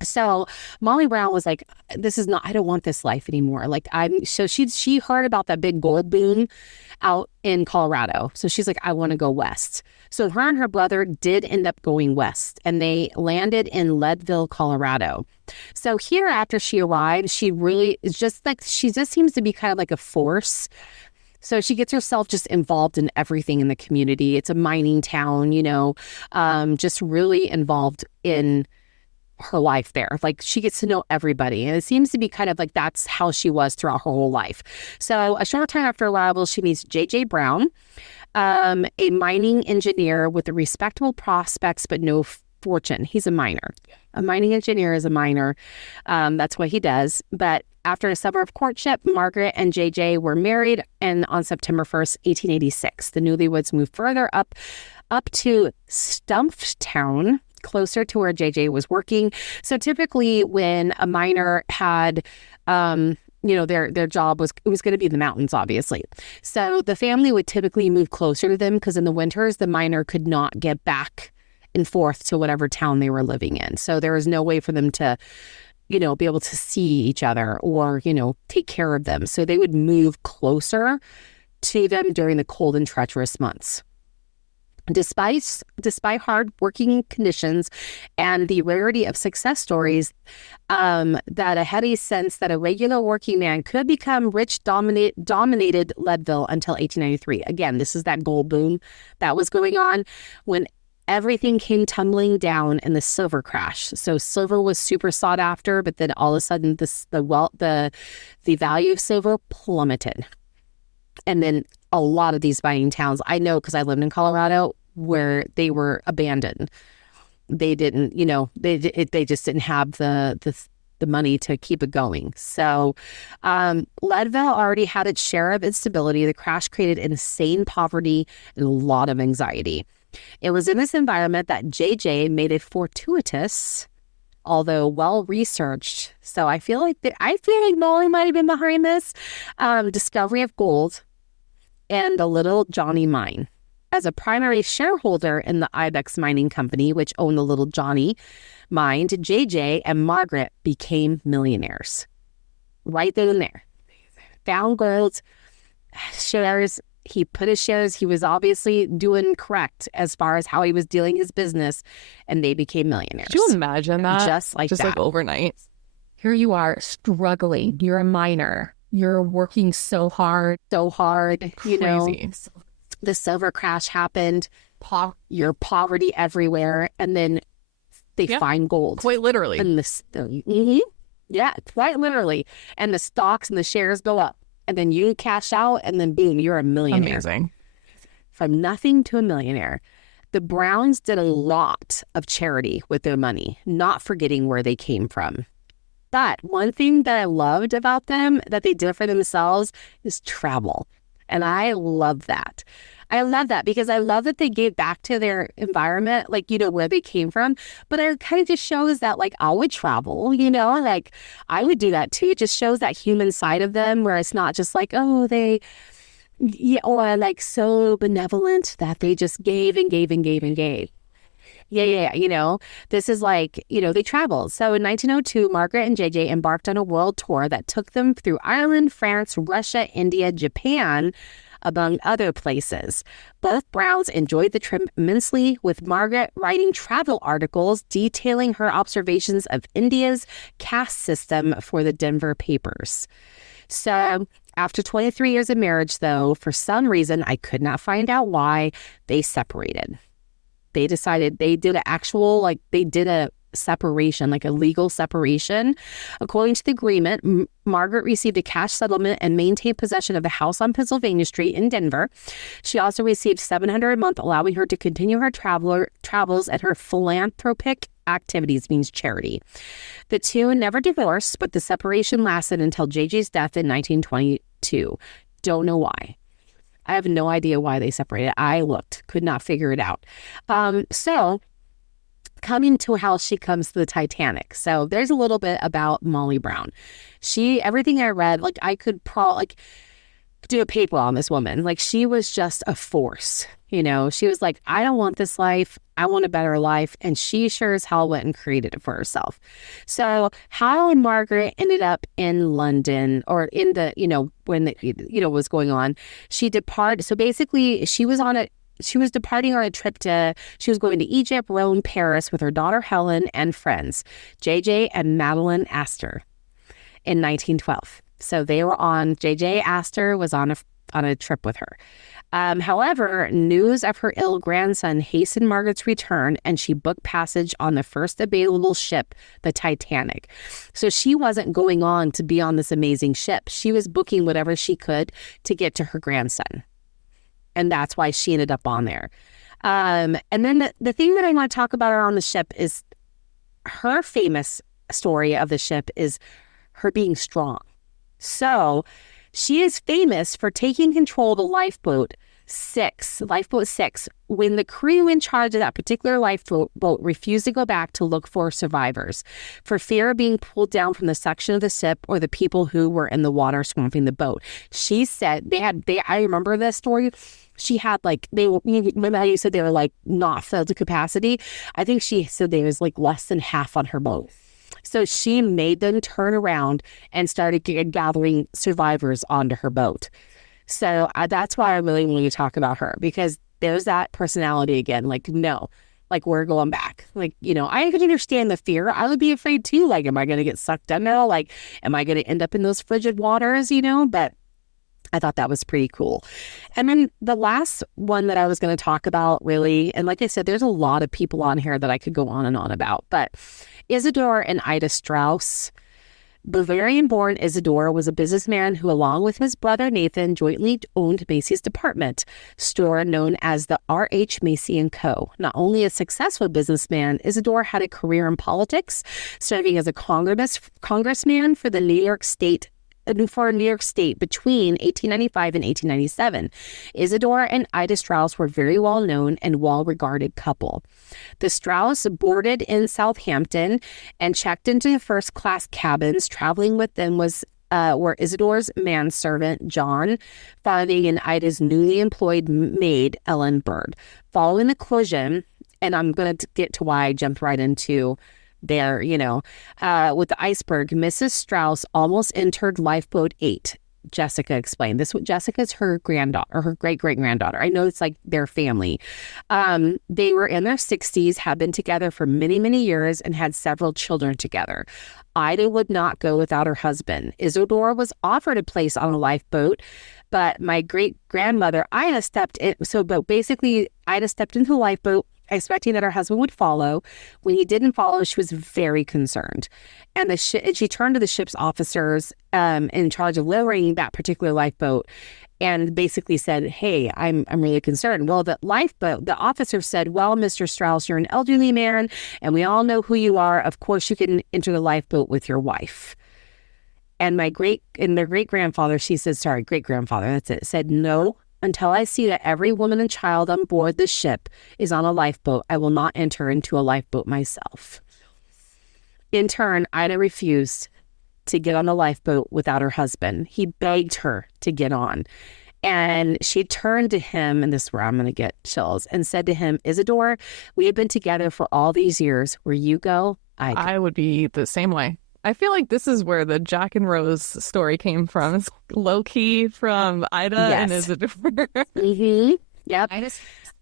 So Molly Brown was like, I don't want this life anymore. She heard about that big gold boom out in Colorado. So she's like, I want to go west. So her and her brother did end up going west, and they landed in Leadville, Colorado. So here, after she arrived, she just seems to be kind of like a force So she gets herself just involved in everything in the community. It's a mining town, just really involved in her life there. Like she gets to know everybody. And it seems to be kind of like that's how she was throughout her whole life. So a short time after arrival, she meets J.J. Brown, a mining engineer with respectable prospects, but no fortune. He's a miner. A mining engineer is a miner. That's what he does. But after a summer of courtship, Margaret and JJ were married, and on September 1st, 1886, the newlyweds moved further up to Stumptown, closer to where JJ was working. So typically when a miner had their job was going to be in the mountains, obviously. So the family would typically move closer to them because in the winters, the miner could not get back and forth to whatever town they were living in. So there was no way for them to, be able to see each other or, take care of them. So they would move closer to them during the cold and treacherous months. Despite hard working conditions and the rarity of success stories, that had a sense that a regular working man could become rich dominated Leadville until 1893. Again, this is that gold boom that was going on when everything came tumbling down in the silver crash. So silver was super sought after, but then all of a sudden the value of silver plummeted. And then a lot of these mining towns, I know because I lived in Colorado, where they were abandoned. They didn't, they just didn't have the money to keep it going. So Leadville already had its share of instability. The crash created insane poverty and a lot of anxiety. It was in this environment that JJ made a fortuitous, although well-researched, so I feel like Molly might have been behind this, discovery of gold and the Little Johnny mine. As a primary shareholder in the Ibex Mining Company, which owned the Little Johnny mine, JJ and Margaret became millionaires. Right then and there. Found gold, shares. He put his shares, he was obviously doing correct as far as how he was dealing his business, and they became millionaires. Could you imagine that? Just like overnight. Here you are struggling. You're a miner. You're working so hard. Crazy. The silver crash happened, your poverty everywhere, and then they find gold. Quite literally. And yeah, quite literally. And the stocks and the shares go up. And then you cash out, and then boom, you're a millionaire. Amazing. From nothing to a millionaire. The Browns did a lot of charity with their money, not forgetting where they came from. But one thing that I loved about them that they did for themselves is travel. And I love that. I love that because I love that they gave back to their environment, like, where they came from. But it kind of just shows that, like, I would travel, like I would do that too. It just shows that human side of them where it's not just like, or like so benevolent that they just gave and gave and gave and gave. Yeah. This is like, they traveled. So in 1902, Margaret and JJ embarked on a world tour that took them through Ireland, France, Russia, India, Japan, among other places. Both Browns enjoyed the trip immensely, with Margaret writing travel articles detailing her observations of India's caste system for the Denver papers. So after 23 years of marriage, though, for some reason, I could not find out why, they separated. They decided they did a separation, like a legal separation. According to the agreement, Margaret received a cash settlement and maintained possession of the house on Pennsylvania Street in Denver. She also received $700 a month, allowing her to continue her travels and her philanthropic activities, means charity. The two never divorced, but the separation lasted until JJ's death in 1922. Don't know why. I have no idea why they separated. I looked, could not figure it out. So coming to how she comes to the Titanic. So there's a little bit about Molly Brown. Everything I read, like I could do a paper on this woman. Like she was just a force, she was like, I don't want this life. I want a better life. And she sure as hell went and created it for herself. So how Margaret ended up in London or in the, when the, was going on, she departed. So basically she was departing on a trip she was going to Egypt, Rome, Paris with her daughter Helen and friends, JJ and Madeline Astor, in 1912. So JJ Astor was on on a trip with her. However, news of her ill grandson hastened Margaret's return, and she booked passage on the first available ship, the Titanic. So she wasn't going on to be on this amazing ship. She was booking whatever she could to get to her grandson. And that's why she ended up on there. And then the thing that I want to talk about her on the ship is her famous story of the ship is her being strong. So she is famous for taking control of the lifeboat 6, when the crew in charge of that particular lifeboat refused to go back to look for survivors for fear of being pulled down from the section of the ship or the people who were in the water swamping the boat. She said I remember this story. She had remember how you said they were like not filled to capacity? I think she said there was like less than half on her boat. So she made them turn around and started gathering survivors onto her boat. So that's why I really want to talk about her, because there's that personality again. Like, no, like we're going back. Like, I could understand the fear. I would be afraid too. Like, am I going to get sucked in now? Like, am I going to end up in those frigid waters, But I thought that was pretty cool. And then the last one that I was going to talk about really, and like I said, there's a lot of people on here that I could go on and on about, but Isidor and Ida Strauss. Bavarian-born Isidor was a businessman who, along with his brother Nathan, jointly owned Macy's department store known as the R.H. Macy & Co. Not only a successful businessman, Isidor had a career in politics, serving as a congressman for New York State between 1895 and 1897. Isidor and Ida Strauss were very well known and well-regarded couple. The Strauss boarded in Southampton and checked into the first-class cabins. Traveling with them were Isidor's manservant, John, Finding and Ida's newly employed maid, Ellen Bird. Following the collision, and I'm going to get to why I jumped right into there, with the iceberg, Mrs. Strauss almost entered lifeboat 8. Jessica explained. Jessica's her granddaughter, or her great-great-granddaughter. I know it's like their family. They were in their 60s, had been together for many, many years, and had several children together. Ida would not go without her husband. Isidor was offered a place on a lifeboat, but my great-grandmother, Ida, stepped in. But basically, Ida stepped into the lifeboat, expecting that her husband would follow. When he didn't follow, she was very concerned. And she turned to the ship's officers in charge of lowering that particular lifeboat and basically said, hey, I'm really concerned. Well, the officer said, well, Mr. Strauss, you're an elderly man, and we all know who you are. Of course, you can enter the lifeboat with your wife. And their great-grandfather, that's it, said, no, until I see that every woman and child on board the ship is on a lifeboat, I will not enter into a lifeboat myself. In turn, Ida refused to get on the lifeboat without her husband. He begged her to get on. And she turned to him, and this is where I'm going to get chills, and said to him, Isidor, we have been together for all these years. Where you go, I go. I would be the same way. I feel like this is where the Jack and Rose story came from. It's low-key from Ida and Isidor. Mm-hmm. Yep.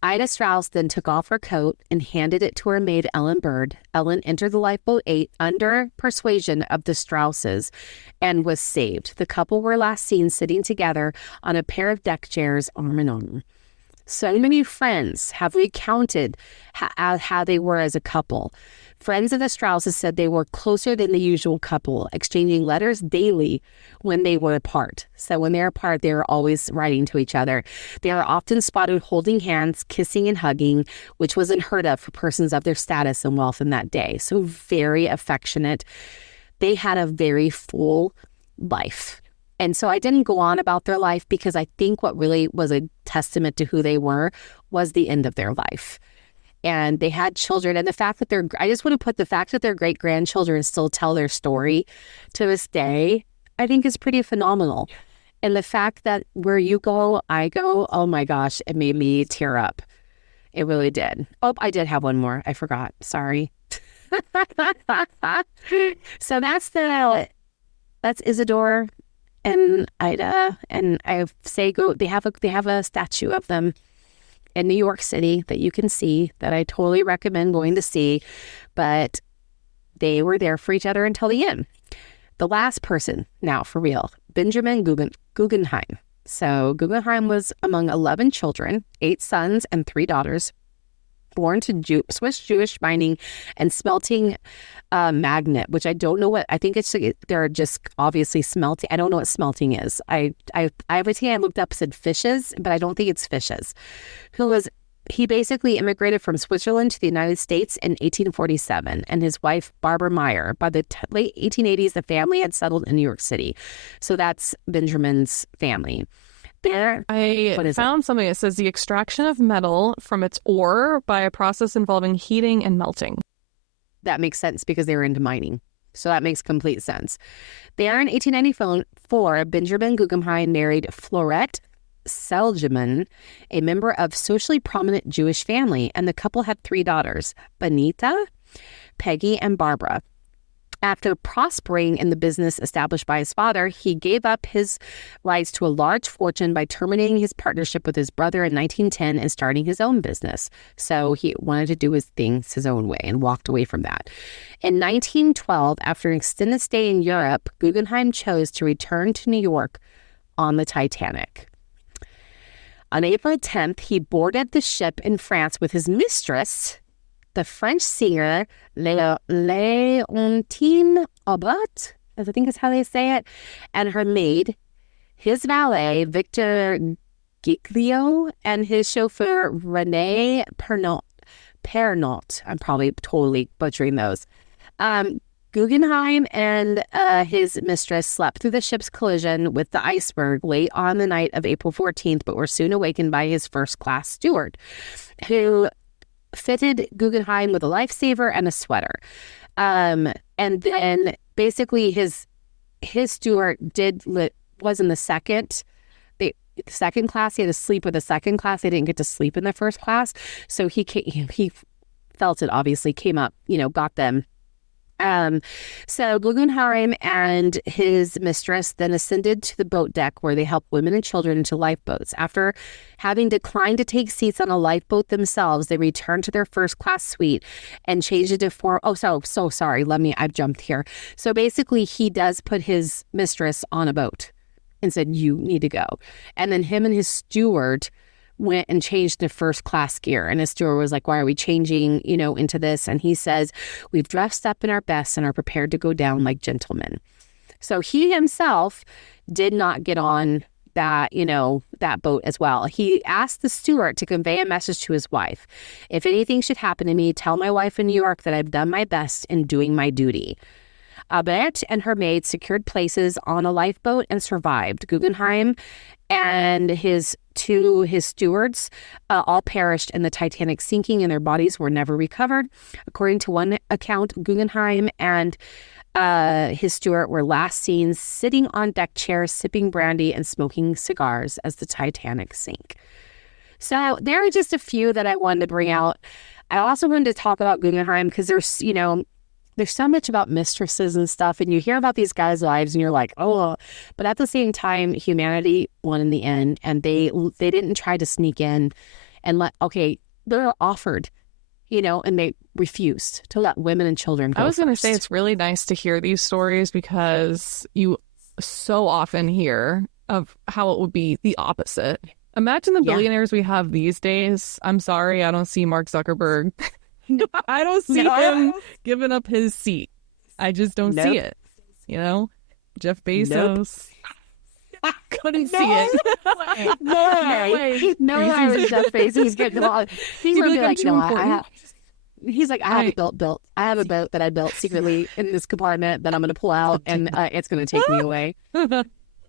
Ida Strauss then took off her coat and handed it to her maid, Ellen Bird. Ellen entered the lifeboat 8 under persuasion of the Strausses and was saved. The couple were last seen sitting together on a pair of deck chairs, arm in arm. So many friends have recounted how they were as a couple. Friends of the Strausses said they were closer than the usual couple, exchanging letters daily when they were apart. So when they're apart, they were always writing to each other. They are often spotted holding hands, kissing and hugging, which was unheard of for persons of their status and wealth in that day. So very affectionate. They had a very full life. And so I didn't go on about their life because I think what really was a testament to who they were was the end of their life. And they had children, and the fact that I just want to put the fact that their great-grandchildren still tell their story to this day, I think is pretty phenomenal. And the fact that where you go, I go, oh my gosh, it made me tear up. It really did. Oh, I did have one more. I forgot. Sorry. So that's Isidor and Ida, and I say go. They have a statue of them in New York City that you can see that I totally recommend going to see, but they were there for each other until the end. The last person, now for real, Benjamin Guggenheim. So Guggenheim was among 11 children, 8 sons and 3 daughters, born to Swiss Jewish mining and smelting magnate, which I don't know what, I think they're just obviously smelting. I don't know what smelting is. Everything I looked up said fishes, but I don't think it's fishes. He basically immigrated from Switzerland to the United States in 1847, and his wife, Barbara Meyer. By the late 1880s, the family had settled in New York City. So that's Benjamin's family. I found something that says the extraction of metal from its ore by a process involving heating and melting. That makes sense because they were into mining. So that makes complete sense. There in 1894, Benjamin Guggenheim married Florette Selgeman, a member of socially prominent Jewish family, and the couple had 3 daughters, Benita, Peggy, and Barbara. After prospering in the business established by his father, he gave up his rights to a large fortune by terminating his partnership with his brother in 1910 and starting his own business. So he wanted to do his things his own way and walked away from that. In 1912, after an extended stay in Europe, Guggenheim chose to return to New York on the Titanic. On April 10th, he boarded the ship in France with his mistress, the French singer Léontine Aubert, as I think is how they say it, and her maid, his valet, Victor Giglio, and his chauffeur, René Pernot. I'm probably totally butchering those. Guggenheim and his mistress slept through the ship's collision with the iceberg late on the night of April 14th, but were soon awakened by his first-class steward, who fitted Guggenheim with a lifesaver and a sweater. And then basically his steward was in the second class. He had to sleep with the second class. They didn't get to sleep in the first class. So he felt it, obviously, came up, got them. So Guggenheim and his mistress then ascended to the boat deck where they helped women and children into lifeboats. After having declined to take seats on a lifeboat themselves, they returned to their first class suite and changed it to so sorry. I've jumped here. So basically he does put his mistress on a boat and said, you need to go. And then him and his steward went and changed to first class gear. And his steward was like, why are we changing, into this? And he says, we've dressed up in our best and are prepared to go down like gentlemen. So he himself did not get on that, that boat as well. He asked the steward to convey a message to his wife. If anything should happen to me, tell my wife in New York that I've done my best in doing my duty. Aubert and her maid secured places on a lifeboat and survived. Guggenheim and his stewards all perished in the Titanic sinking, and their bodies were never recovered. According to one account, Guggenheim and his steward were last seen sitting on deck chairs, sipping brandy and smoking cigars as the Titanic sank. So there are just a few that I wanted to bring out. I also wanted to talk about Guggenheim because there's so much about mistresses and stuff, and you hear about these guys' lives and you're like, oh, but at the same time, humanity won in the end, and they didn't try to sneak in and they're offered, and they refused to let women and children go. I was going to say, first. it's really nice to hear these stories because you so often hear of how it would be the opposite. Imagine the billionaires we have these days. I'm sorry, I don't see Mark Zuckerberg. I don't see him giving up his seat. I just don't see it. Jeff Bezos. Couldn't see it. No way. Jeff Bezos. He's getting all. He's gonna be like, no, he's like, I have a built. I have a boat that I built secretly in this compartment that I'm going to pull out, and it's going to take me away.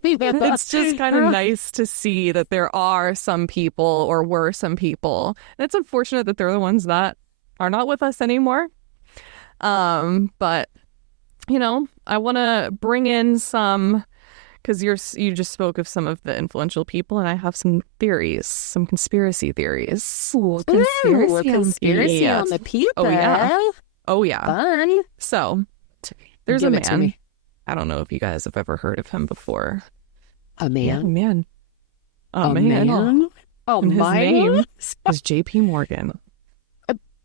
It's just kind of nice to see that there are some people, or were some people, and it's unfortunate that they're the ones that are not with us anymore. But I want to bring in some, because you just spoke of some of the influential people, and I have some theories, some conspiracy theories. Ooh, conspiracy on the people. Oh yeah. Fun. So there's a man. I don't know if you guys have ever heard of him before. A man. Yeah, a man. Oh, and his my name is J.P. Morgan.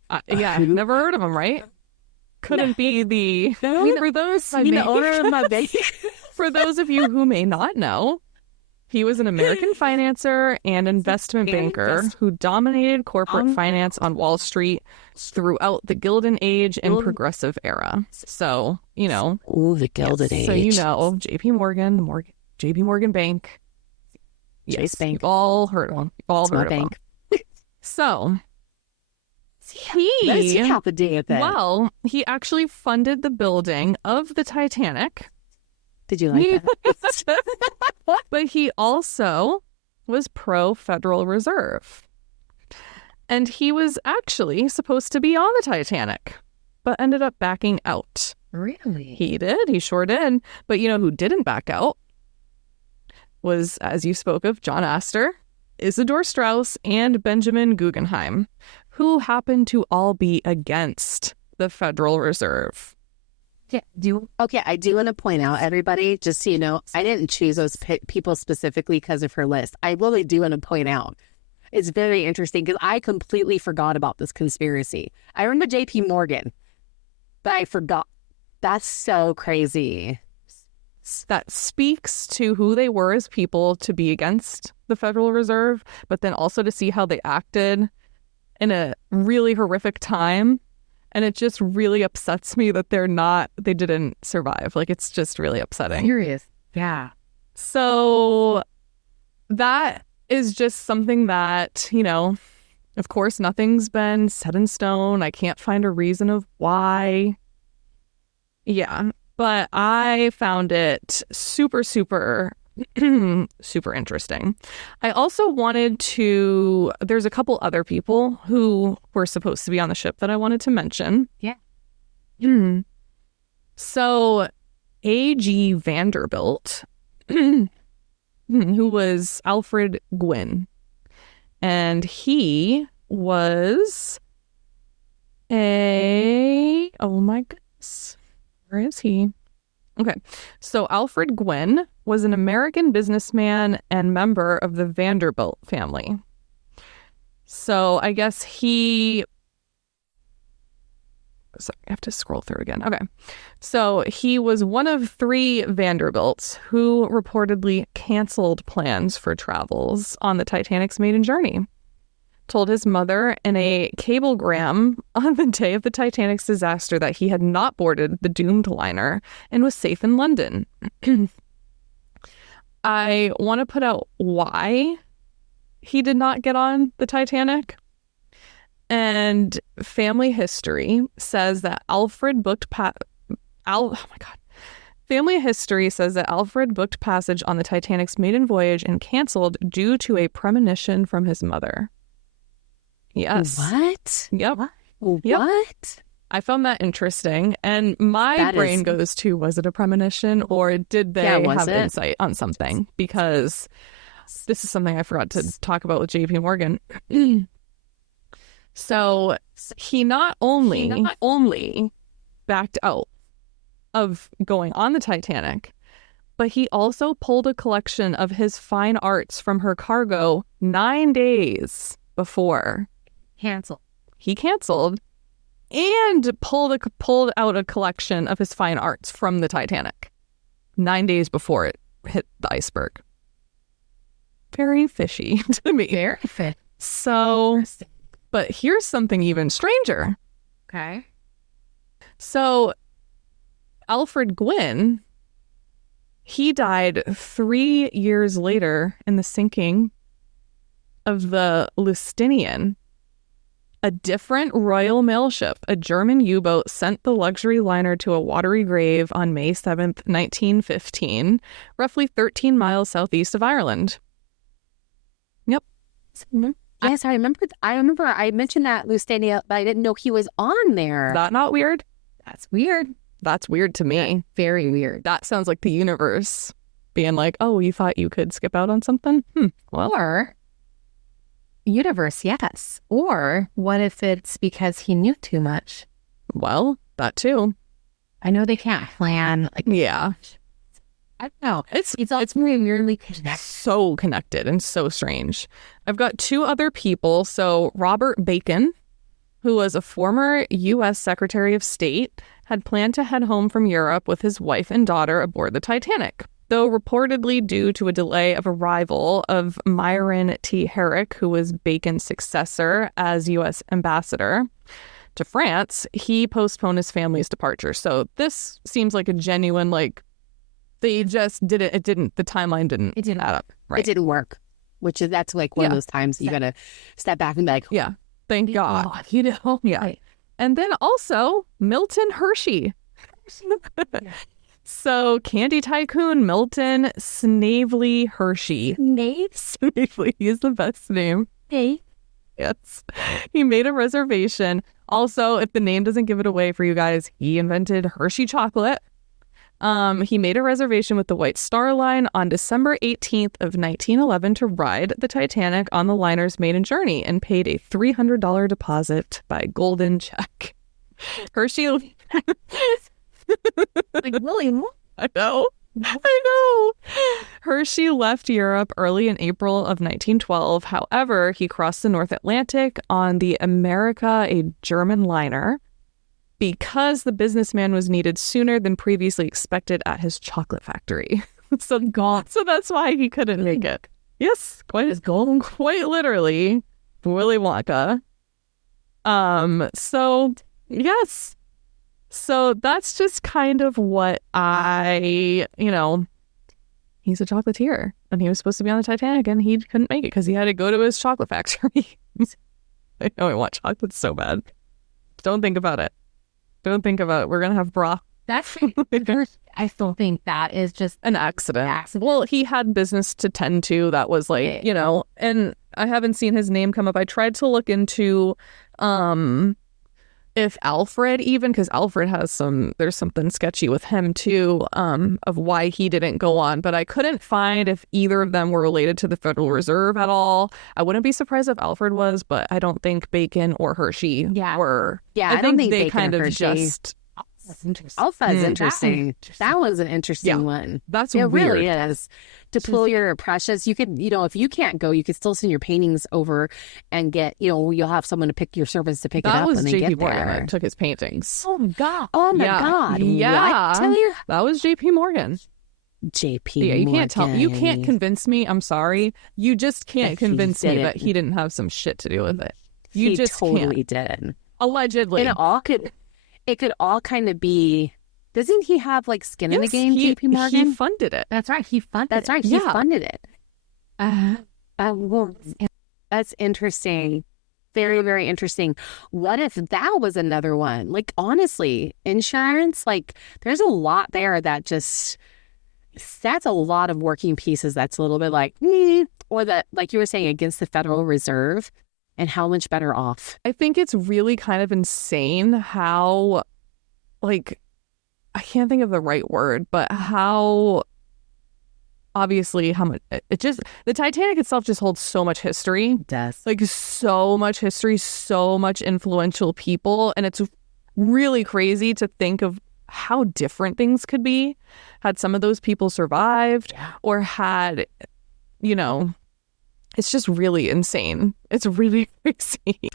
I've never heard of him, right? Couldn't be the... For those the owner of my baby. For those of you who may not know, He was an American financier and investment banker who dominated corporate finance on Wall Street throughout the Gilded Age and Progressive Era. So, you know. Ooh, the Gilded Age. So, you know, J.P. Morgan, J.P. Morgan Bank. Chase Bank. You've all heard of him. You've all heard of him. So, Let's see how the day of that. well, he actually funded the building of the Titanic. Did you like that? But he also was pro-Federal Reserve. And he was actually supposed to be on the Titanic, but ended up backing out. Really? He did. He sure did. But you know who didn't back out? Was, as you spoke of, John Astor, Isidor Straus, and Benjamin Guggenheim, who happened to all be against the Federal Reserve. Yeah. I do want to point out, everybody, just so you know, I didn't choose those people specifically because of her list. I really do want to point out. It's very interesting because I completely forgot about this conspiracy. I remember J.P. Morgan, but I forgot. That's so crazy. That speaks to who they were as people to be against the Federal Reserve, but then also to see how they acted in a really horrific time. And it just really upsets me that they didn't survive. Like, it's just really upsetting. Serious. Yeah. So that is just something that, you know, of course, nothing's been set in stone. I can't find a reason of why. Yeah. But I found it super, super, super interesting. I also there's a couple other people who were supposed to be on the ship that I wanted to mention. Yeah. So A.G. Vanderbilt, who was Alfred Gwynn, and he was oh my goodness. Where is he? Okay. So Alfred Gwynn was an American businessman and member of the Vanderbilt family. So I guess sorry, I have to scroll through again. Okay. So he was one of 3 Vanderbilts who reportedly canceled plans for travels on the Titanic's maiden journey. Told his mother in a cablegram on the day of the Titanic's disaster that he had not boarded the doomed liner and was safe in London. I want to put out why he did not get on the Titanic. And family history says that Alfred booked Family history says that Alfred booked passage on the Titanic's maiden voyage and canceled due to a premonition from his mother. Yes. What? Yep. What? Yep. I found that interesting. And my brain goes to, was it a premonition or did they have insight on something? Because this is something I forgot to talk about with J.P. Morgan. So he not only backed out of going on the Titanic, but he also pulled a collection of his fine arts from her cargo 9 days before. He canceled and pulled out a collection of his fine arts from the Titanic 9 days before it hit the iceberg. Very fishy to me. Very fishy. So, but here's something even stranger. Okay. So, Alfred Gwynn, he died 3 years later in the sinking of the Lusitanian. A different Royal Mail ship, a German U-boat, sent the luxury liner to a watery grave on May 7th, 1915, roughly 13 miles southeast of Ireland. Yep. Yes, I remember. I mentioned that Lusitania, but I didn't know he was on there. That not weird? That's weird. That's weird to me. Very weird. That sounds like the universe being like, oh, you thought you could skip out on something? Well. Or universe, yes. Or what if it's because he knew too much? Well, that too. I know they can't plan. Yeah. I don't know. It's very weirdly connected. So connected and so strange. I've got 2 other people. So Robert Bacon, who was a former U.S. Secretary of State, had planned to head home from Europe with his wife and daughter aboard the Titanic. though reportedly due to a delay of arrival of Myron T. Herrick, who was Bacon's successor as U.S. ambassador to France, he postponed his family's departure. So this seems like a genuine, like, they just did it. The timeline didn't add up. Right. It didn't work, that's like one of those times you got to step back and be like, yeah, thank God. You know? Yeah. Right. And then also Milton Hershey. So candy tycoon Milton Snavely Hershey. Snavely is the best name. Hey. Yes. He made a reservation. Also, if the name doesn't give it away for you guys, he invented Hershey chocolate. He made a reservation with the White Star Line on December 18th of 1911 to ride the Titanic on the liner's maiden journey and paid a $300 deposit by golden check. Hershey... Like William. I know. Hershey left Europe early in April of 1912. However, he crossed the North Atlantic on the America, a German liner, because the businessman was needed sooner than previously expected at his chocolate factory. So that's why he couldn't make it. Yes, quite literally, Willy Wonka. So yes. So that's just kind of what he's a chocolatier, and he was supposed to be on the Titanic, and he couldn't make it because he had to go to his chocolate factory. I know I want chocolate so bad. Don't think about it. We're going to have broth. That's I still think that is just an accident. Well, he had business to tend to that was like, and I haven't seen his name come up. I tried to look into if Alfred even, because Alfred has there's something sketchy with him too, of why he didn't go on, but I couldn't find if either of them were related to the Federal Reserve at all. I wouldn't be surprised if Alfred was, but I don't think Bacon or Hershey were. Yeah, I don't think they Bacon kind of Hershey. just... That's interesting. Alpha is interesting. That was an interesting one. That's it weird. really is. Deploy your precious. You could, if you can't go, you could still send your paintings over and get, you'll have someone to pick your servants to pick it up when they JP get Morgan there. that took his paintings. Oh my God. Oh my Yeah. God. Yeah. What? Tell you, That was JP Morgan. JP Yeah, you Morgan. can't you can't convince me. I'm sorry. You just can't That he convince me didn't. that he didn't have some shit to do with it. You He just totally can't. did. Allegedly. And it could all kind of be. Doesn't he have like skin in the game, JP Morgan? He funded it. That's right. He funded That's right. Yeah. He funded it. That's interesting. Very, very interesting. What if that was another one? Like, honestly, insurance, like, there's a lot there that's a lot of working pieces that's a little bit like, or that, like you were saying, against the Federal Reserve, and how much better off. I think it's really kind of insane how, like, I can't think of the right word, but how obviously how much the Titanic itself just holds so much history. It does. Like so much history, so much influential people. And it's really crazy to think of how different things could be had some of those people survived or had, it's just really insane. It's really crazy.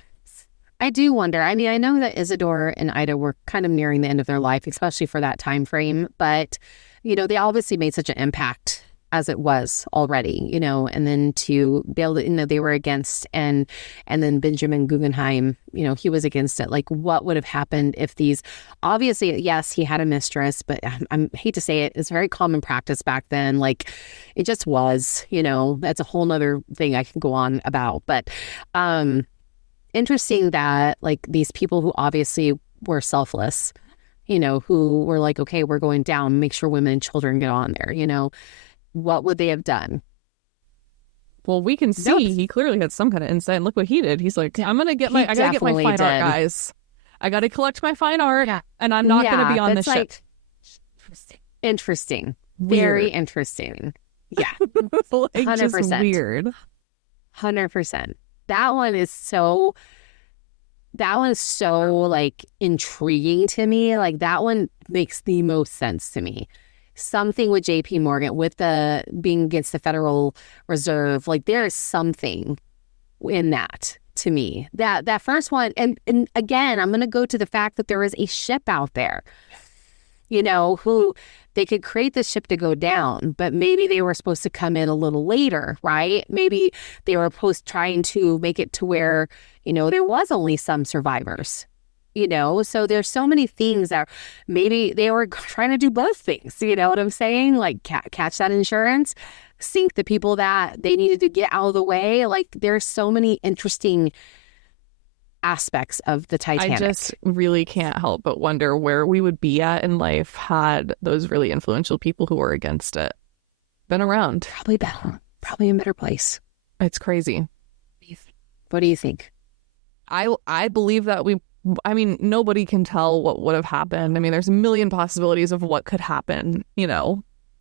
I do wonder. I mean, I know that Isidore and Ida were kind of nearing the end of their life, especially for that time frame. But, they obviously made such an impact as it was already, and then to be able to, they were against, and then Benjamin Guggenheim, he was against it. Like, what would have happened if obviously, yes, he had a mistress, but I hate to say it, it's very common practice back then. Like, it just was, that's a whole nother thing I can go on about. But, interesting that like these people who obviously were selfless, who were like, okay, we're going down, make sure women and children get on there, what would they have done? Well, we can see he clearly had some kind of insight. And look what he did. He's like, I gotta get my fine art, guys. I gotta collect my fine art, and I'm not gonna be on this shit. Interesting. Weird. Very interesting. Yeah. Like, 100%. just weird. 100%. That one is so like intriguing to me. Like, that one makes the most sense to me. Something with JP Morgan, with the being against the Federal Reserve, like there is something in that to me. That first one, and again, I'm gonna go to the fact that there is a ship out there, who they could create the ship to go down, but maybe they were supposed to come in a little later, right? Maybe they were trying to make it to where, there was only some survivors, So there's so many things that maybe they were trying to do both things. You know what I'm saying? Like catch that insurance, sink the people that they needed to get out of the way. Like there's so many interesting aspects of the Titanic. I just really can't help but wonder where we would be at in life had those really influential people who were against it been around. Probably better. Probably a better place. It's crazy. What do you think? I believe that nobody can tell what would have happened. I mean, there's a million possibilities of what could happen,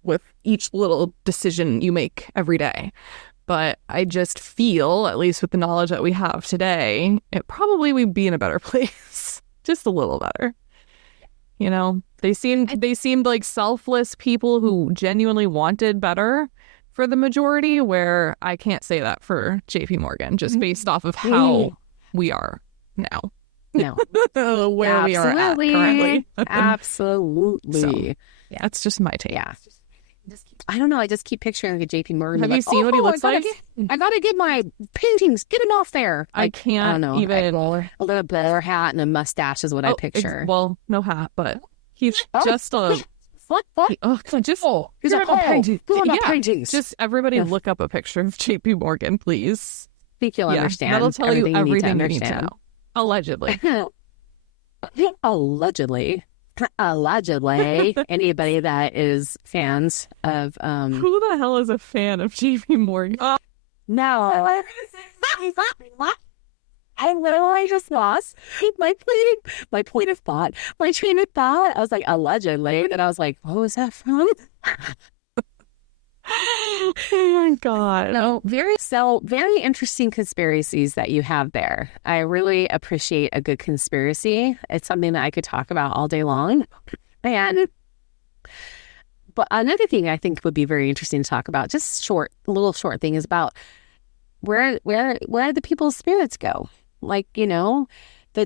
with each little decision you make every day. But I just feel, at least with the knowledge that we have today, it probably would be in a better place. Just a little better. They seemed like selfless people who genuinely wanted better for the majority, where I can't say that for JP Morgan, just based off of how we are now. No. Where we are at currently. Absolutely. So, that's just my take. Yeah. I don't know. I just keep picturing a JP Morgan. Have you seen what he looks like? I gotta get my paintings. Get him off there. I can't even. A little bowler hat and a mustache is what I picture. Well, no hat, but he's just a. What? He's a painting. Paintings. Just everybody look up a picture of JP Morgan, please. I think you'll understand. That'll tell you everything you need to know. Allegedly. Allegedly. Anybody that is fans of who the hell is a fan of JP Morgan? No. I literally just lost my point of thought. My train of thought. I was like, allegedly. And I was like, what was that from? Oh my God. No, very interesting conspiracies that you have there. I really appreciate a good conspiracy. It's something that I could talk about all day long. But another thing I think would be very interesting to talk about, just a little short thing, is about where the people's spirits go. Like, the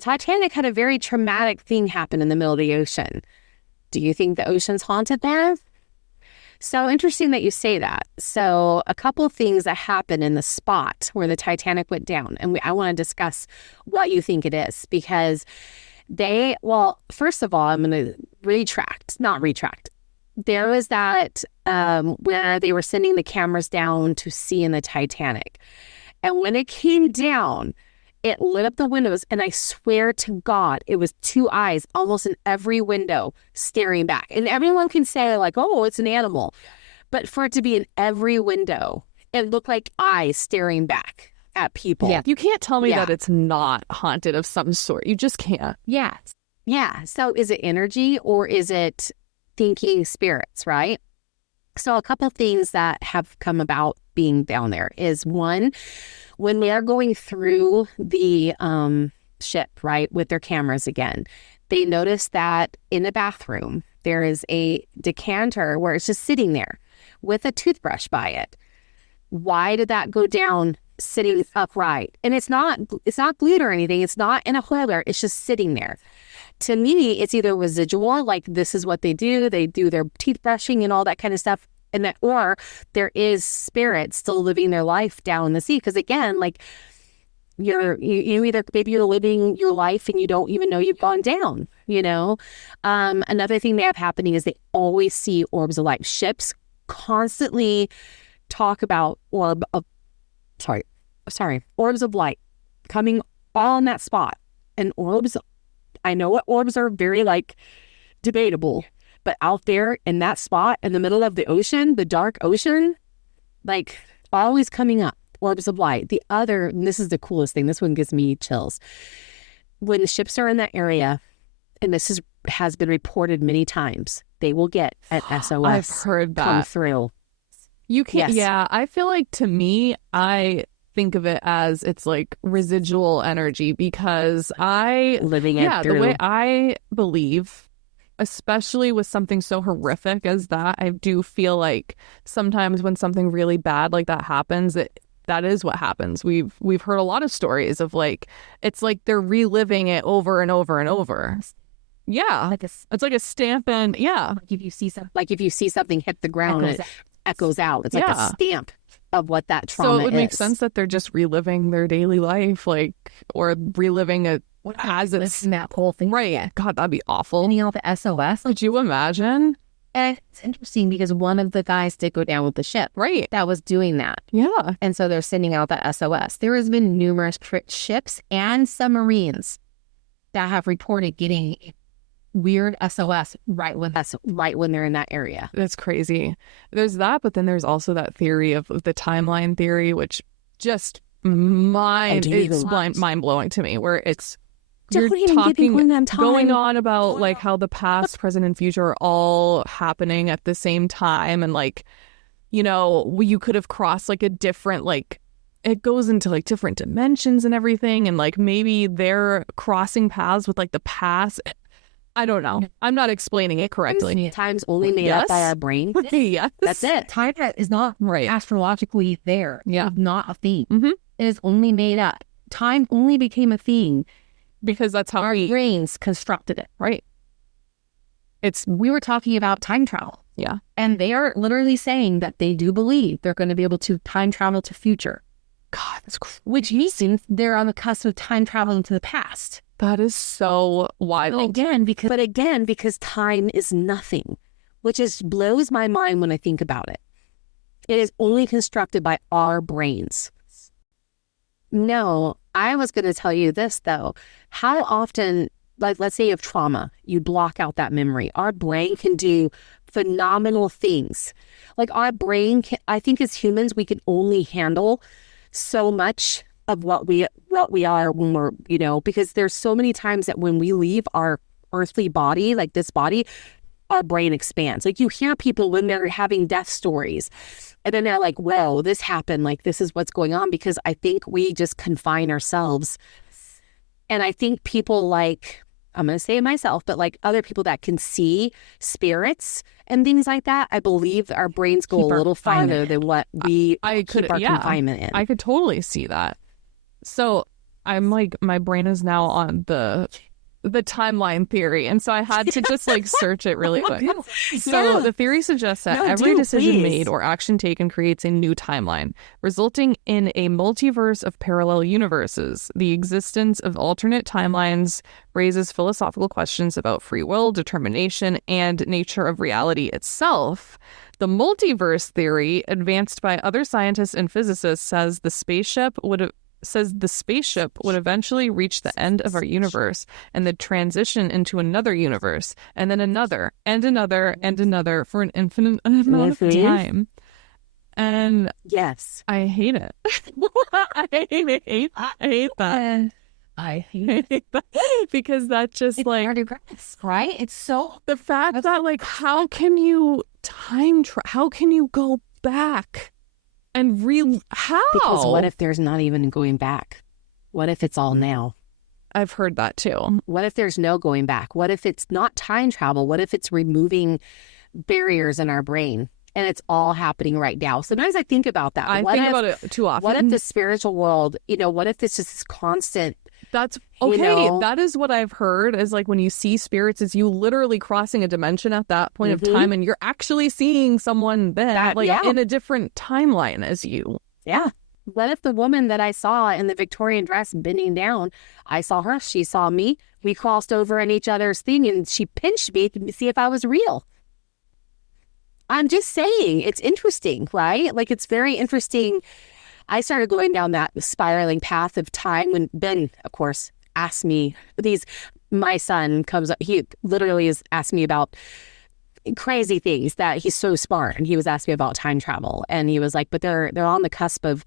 Titanic had a very traumatic thing happen in the middle of the ocean. Do you think the ocean's haunted there? So interesting that you say that. So a couple of things that happened in the spot where the Titanic went down. And I want to discuss what you think it is, because first of all, I'm going to not retract. There was that where they were sending the cameras down to see in the Titanic. And when it came down, it lit up the windows, and I swear to God, it was two eyes almost in every window staring back. And everyone can say like, oh, it's an animal. But for it to be in every window, it looked like eyes staring back at people. Yeah. You can't tell me that it's not haunted of some sort. You just can't. Yeah. Yeah. So is it energy or is it thinking spirits, right? So a couple of things that have come about being down there is, one, when they are going through the ship, right, with their cameras again, they notice that in the bathroom, there is a decanter where it's just sitting there with a toothbrush by it. Why did that go down sitting upright? And it's not glued or anything. It's not in a holder. It's just sitting there. To me, it's either residual, like this is what they do. They do their teeth brushing and all that kind of stuff. And that, or there is spirits still living their life down in the sea. Because again, like you either, maybe you're living your life and you don't even know you've gone down, Another thing they have happening is they always see orbs of light. Ships constantly talk about orbs of light coming on that spot. And orbs, I know what orbs are very debatable. But out there in that spot in the middle of the ocean, the dark ocean, always coming up, orbs of light. The other, and this is the coolest thing, this one gives me chills. When the ships are in that area, and this has been reported many times, they will get an SOS. I've heard that come through. You can't. Yes. Yeah, I feel like, to me, I think of it as it's like residual energy, because the way I believe, especially with something so horrific as that, I do feel like sometimes when something really bad like that happens, that is what happens. We've heard a lot of stories of it's like they're reliving it over and over and over. Yeah. Like It's like a stamp and if you see something, Like if you see something hit the ground and it echoes out, it's like a stamp of what that trauma is. So it would make sense that they're just reliving their daily life, like, or reliving it as it's that whole thing. right. God, that'd be awful. Sending out the SOS. Could you imagine? And it's interesting because one of the guys did go down with the ship Right. that was doing that. Yeah. And so they're sending out that SOS. There has been numerous ships and submarines that have reported getting weird SOS right when they're in that area. That's crazy. There's that, but then there's also that theory of the timeline theory, which just mind blowing to me, where it's you're going on about like how the past, present, and future are all happening at the same time, and like, you know, you could have crossed like a different, like, it goes into like different dimensions and everything, and like maybe they're crossing paths with like the past. I don't know. I'm not explaining it correctly. Time's only made up by our brain. Yes. That's it. time is not astrologically there. Yeah. It's not a thing. Mm-hmm. It is only made up. Time only became a thing Because that's how our we brains constructed it. right. We were talking about time travel. Yeah. And they are literally saying that they do believe they're going to be able to time travel to future. God, that's crazy. Which means they're on the cusp of time traveling to the past. That is so wild. But again, because time is nothing, which just blows my mind when I think about it. It is only constructed by our brains. No, I was going to tell you this, though. How often, like, let's say you have trauma, you block out that memory. Our brain can do phenomenal things. Like our brain, I think as humans, we can only handle so much of what we are when we're, you know, because there's so many times that when we leave our earthly body, like this body, our brain expands. Like you hear people when they're having death stories and then they're like, whoa, this happened. Like this is what's going on, because I think we just confine ourselves. And I think people like, I'm going to say it myself, but like other people that can see spirits and things like that, I believe our brains go a little farther than what we keep our confinement in. I could totally see that. So I'm like, my brain is now on the timeline theory, and so I had to just like search it really quick. So the theory suggests that every decision made or action taken creates a new timeline, resulting in a multiverse of parallel universes. The existence of alternate timelines raises philosophical questions about free will, determination, and nature of reality itself. The multiverse theory, advanced by other scientists and physicists, says the spaceship would eventually reach the end of our universe and then transition into another universe, and then another, and another, and another for an infinite amount of time. And yes, I hate it. I hate that. I hate that because that just like right? It's so the fact that like how can you how can you go back? And how? Because what if there's not even going back? What if it's all now? I've heard that too. What if there's no going back? What if it's not time travel? What if it's removing barriers in our brain and it's all happening right now? Sometimes I think about that. I think about it too often. What if the spiritual world, you know, what if it's just this constant? That's okay. You know, that is what I've heard is like when you see spirits, is you literally crossing a dimension at that point of time, and you're actually seeing someone then in a different timeline as you. Yeah. What if the woman that I saw in the Victorian dress bending down, I saw her, she saw me, we crossed over in each other's thing, and she pinched me to see if I was real. I'm just saying, it's interesting, right? Like it's very interesting. I started going down that spiraling path of time when Ben, of course, asked me my son comes up, he literally is asking me about crazy things that he's so smart. And he was asking me about time travel. And he was like, but they're on the cusp of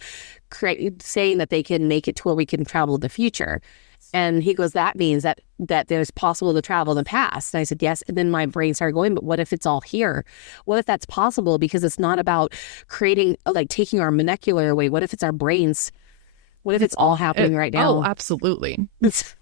saying that they can make it to where we can travel in the future. And he goes, that means that there's possible to travel in the past. And I said, yes. And then my brain started going, but what if it's all here? What if that's possible? Because it's not about creating, like taking our molecular away. What if it's our brains? What if it's all happening right now? Oh, absolutely.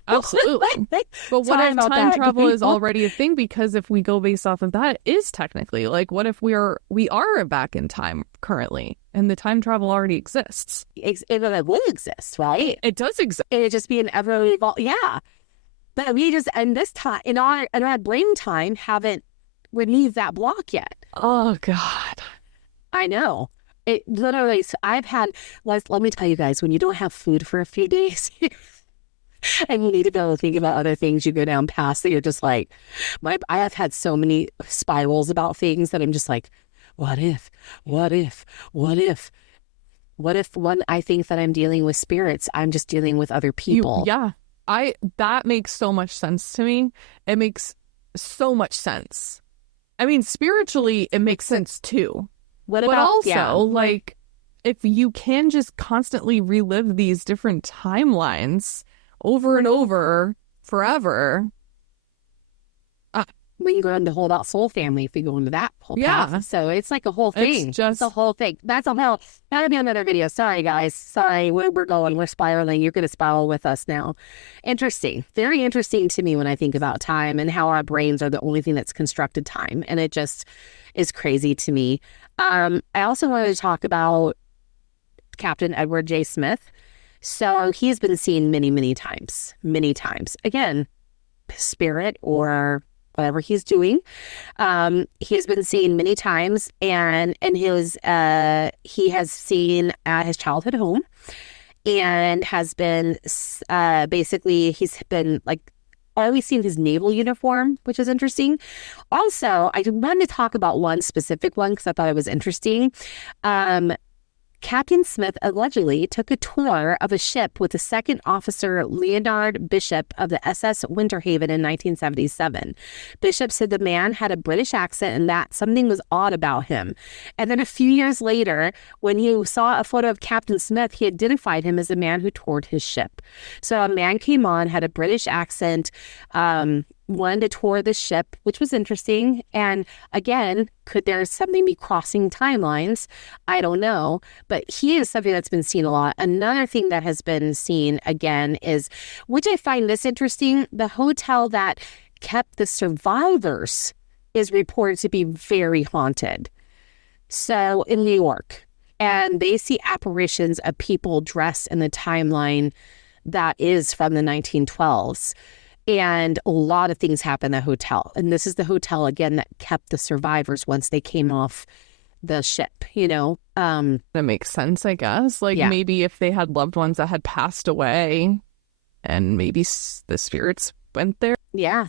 Absolutely. But what if time travel is already a thing? Because if we go based off of that, it is technically like, what if we are back in time currently and the time travel already exists? It would exist, right? It does exist. It'd just be an ever evolving. Yeah. But we just, and this time, in our brain time, haven't removed that block yet. Oh God. I know. It literally, let me tell you guys, when you don't have food for a few days and you need to be able to think about other things, you go down past that you're just like, I have had so many spirals about things that I'm just like, what if when I think that I'm dealing with spirits, I'm just dealing with other people. That makes so much sense to me. It makes so much sense. I mean, spiritually, it makes sense too. But also, like, if you can just constantly relive these different timelines over and over forever. We can go into the whole about soul family if we go into that whole path. So it's like a whole thing. It's a whole thing. That's a hell. That'll be another video. Sorry, guys. Sorry, we're going. We're spiraling. You're going to spiral with us now. Interesting. Very interesting to me when I think about time and how our brains are the only thing that's constructed time. And it just is crazy to me. I also wanted to talk about Captain Edward J. Smith. So he's been seen many, many times. Many times. Again, spirit or whatever he's doing. He has been seen many times, and he has seen at his childhood home, and has been basically he's been like always seen his naval uniform, which is interesting. Also, I wanted to talk about one specific one because I thought it was interesting. Captain Smith allegedly took a tour of a ship with the second officer Leonard Bishop of the SS Winterhaven in 1977. Bishop said the man had a British accent and that something was odd about him. And then a few years later, when he saw a photo of Captain Smith, he identified him as the man who toured his ship. So a man came on, had a British accent, wanted to tour the ship, which was interesting. And again, could there something be crossing timelines? I don't know. But he is something that's been seen a lot. Another thing that has been seen again is, which I find this interesting, the hotel that kept the survivors is reported to be very haunted. So in New York, and they see apparitions of people dressed in the timeline that is from the 1912s. And a lot of things happen at the hotel. And this is the hotel, again, that kept the survivors once they came off the ship, you know. That makes sense, I guess. Like, maybe if they had loved ones that had passed away and maybe the spirits went there. Yeah.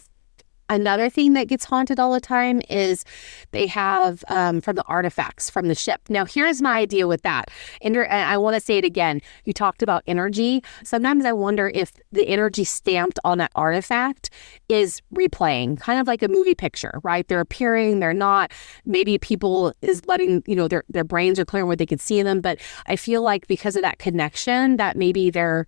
Another thing that gets haunted all the time is they have from the artifacts from the ship. Now, here's my idea with that. And I want to say it again. You talked about energy. Sometimes I wonder if the energy stamped on that artifact is replaying, kind of like a movie picture, right? They're appearing, they're not. Maybe people is letting, you know, their brains are clear where they can see them. But I feel like because of that connection, that maybe they're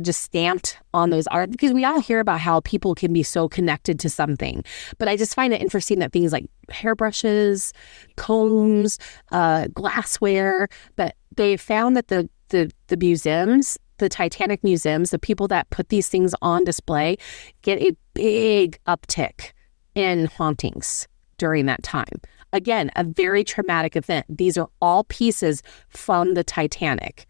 just stamped on those art, because we all hear about how people can be so connected to something. But I just find it interesting that things like hairbrushes, combs, glassware, but they found that the museums, the Titanic museums, the people that put these things on display get a big uptick in hauntings during that time. Again, a very traumatic event. These are all pieces from the Titanic.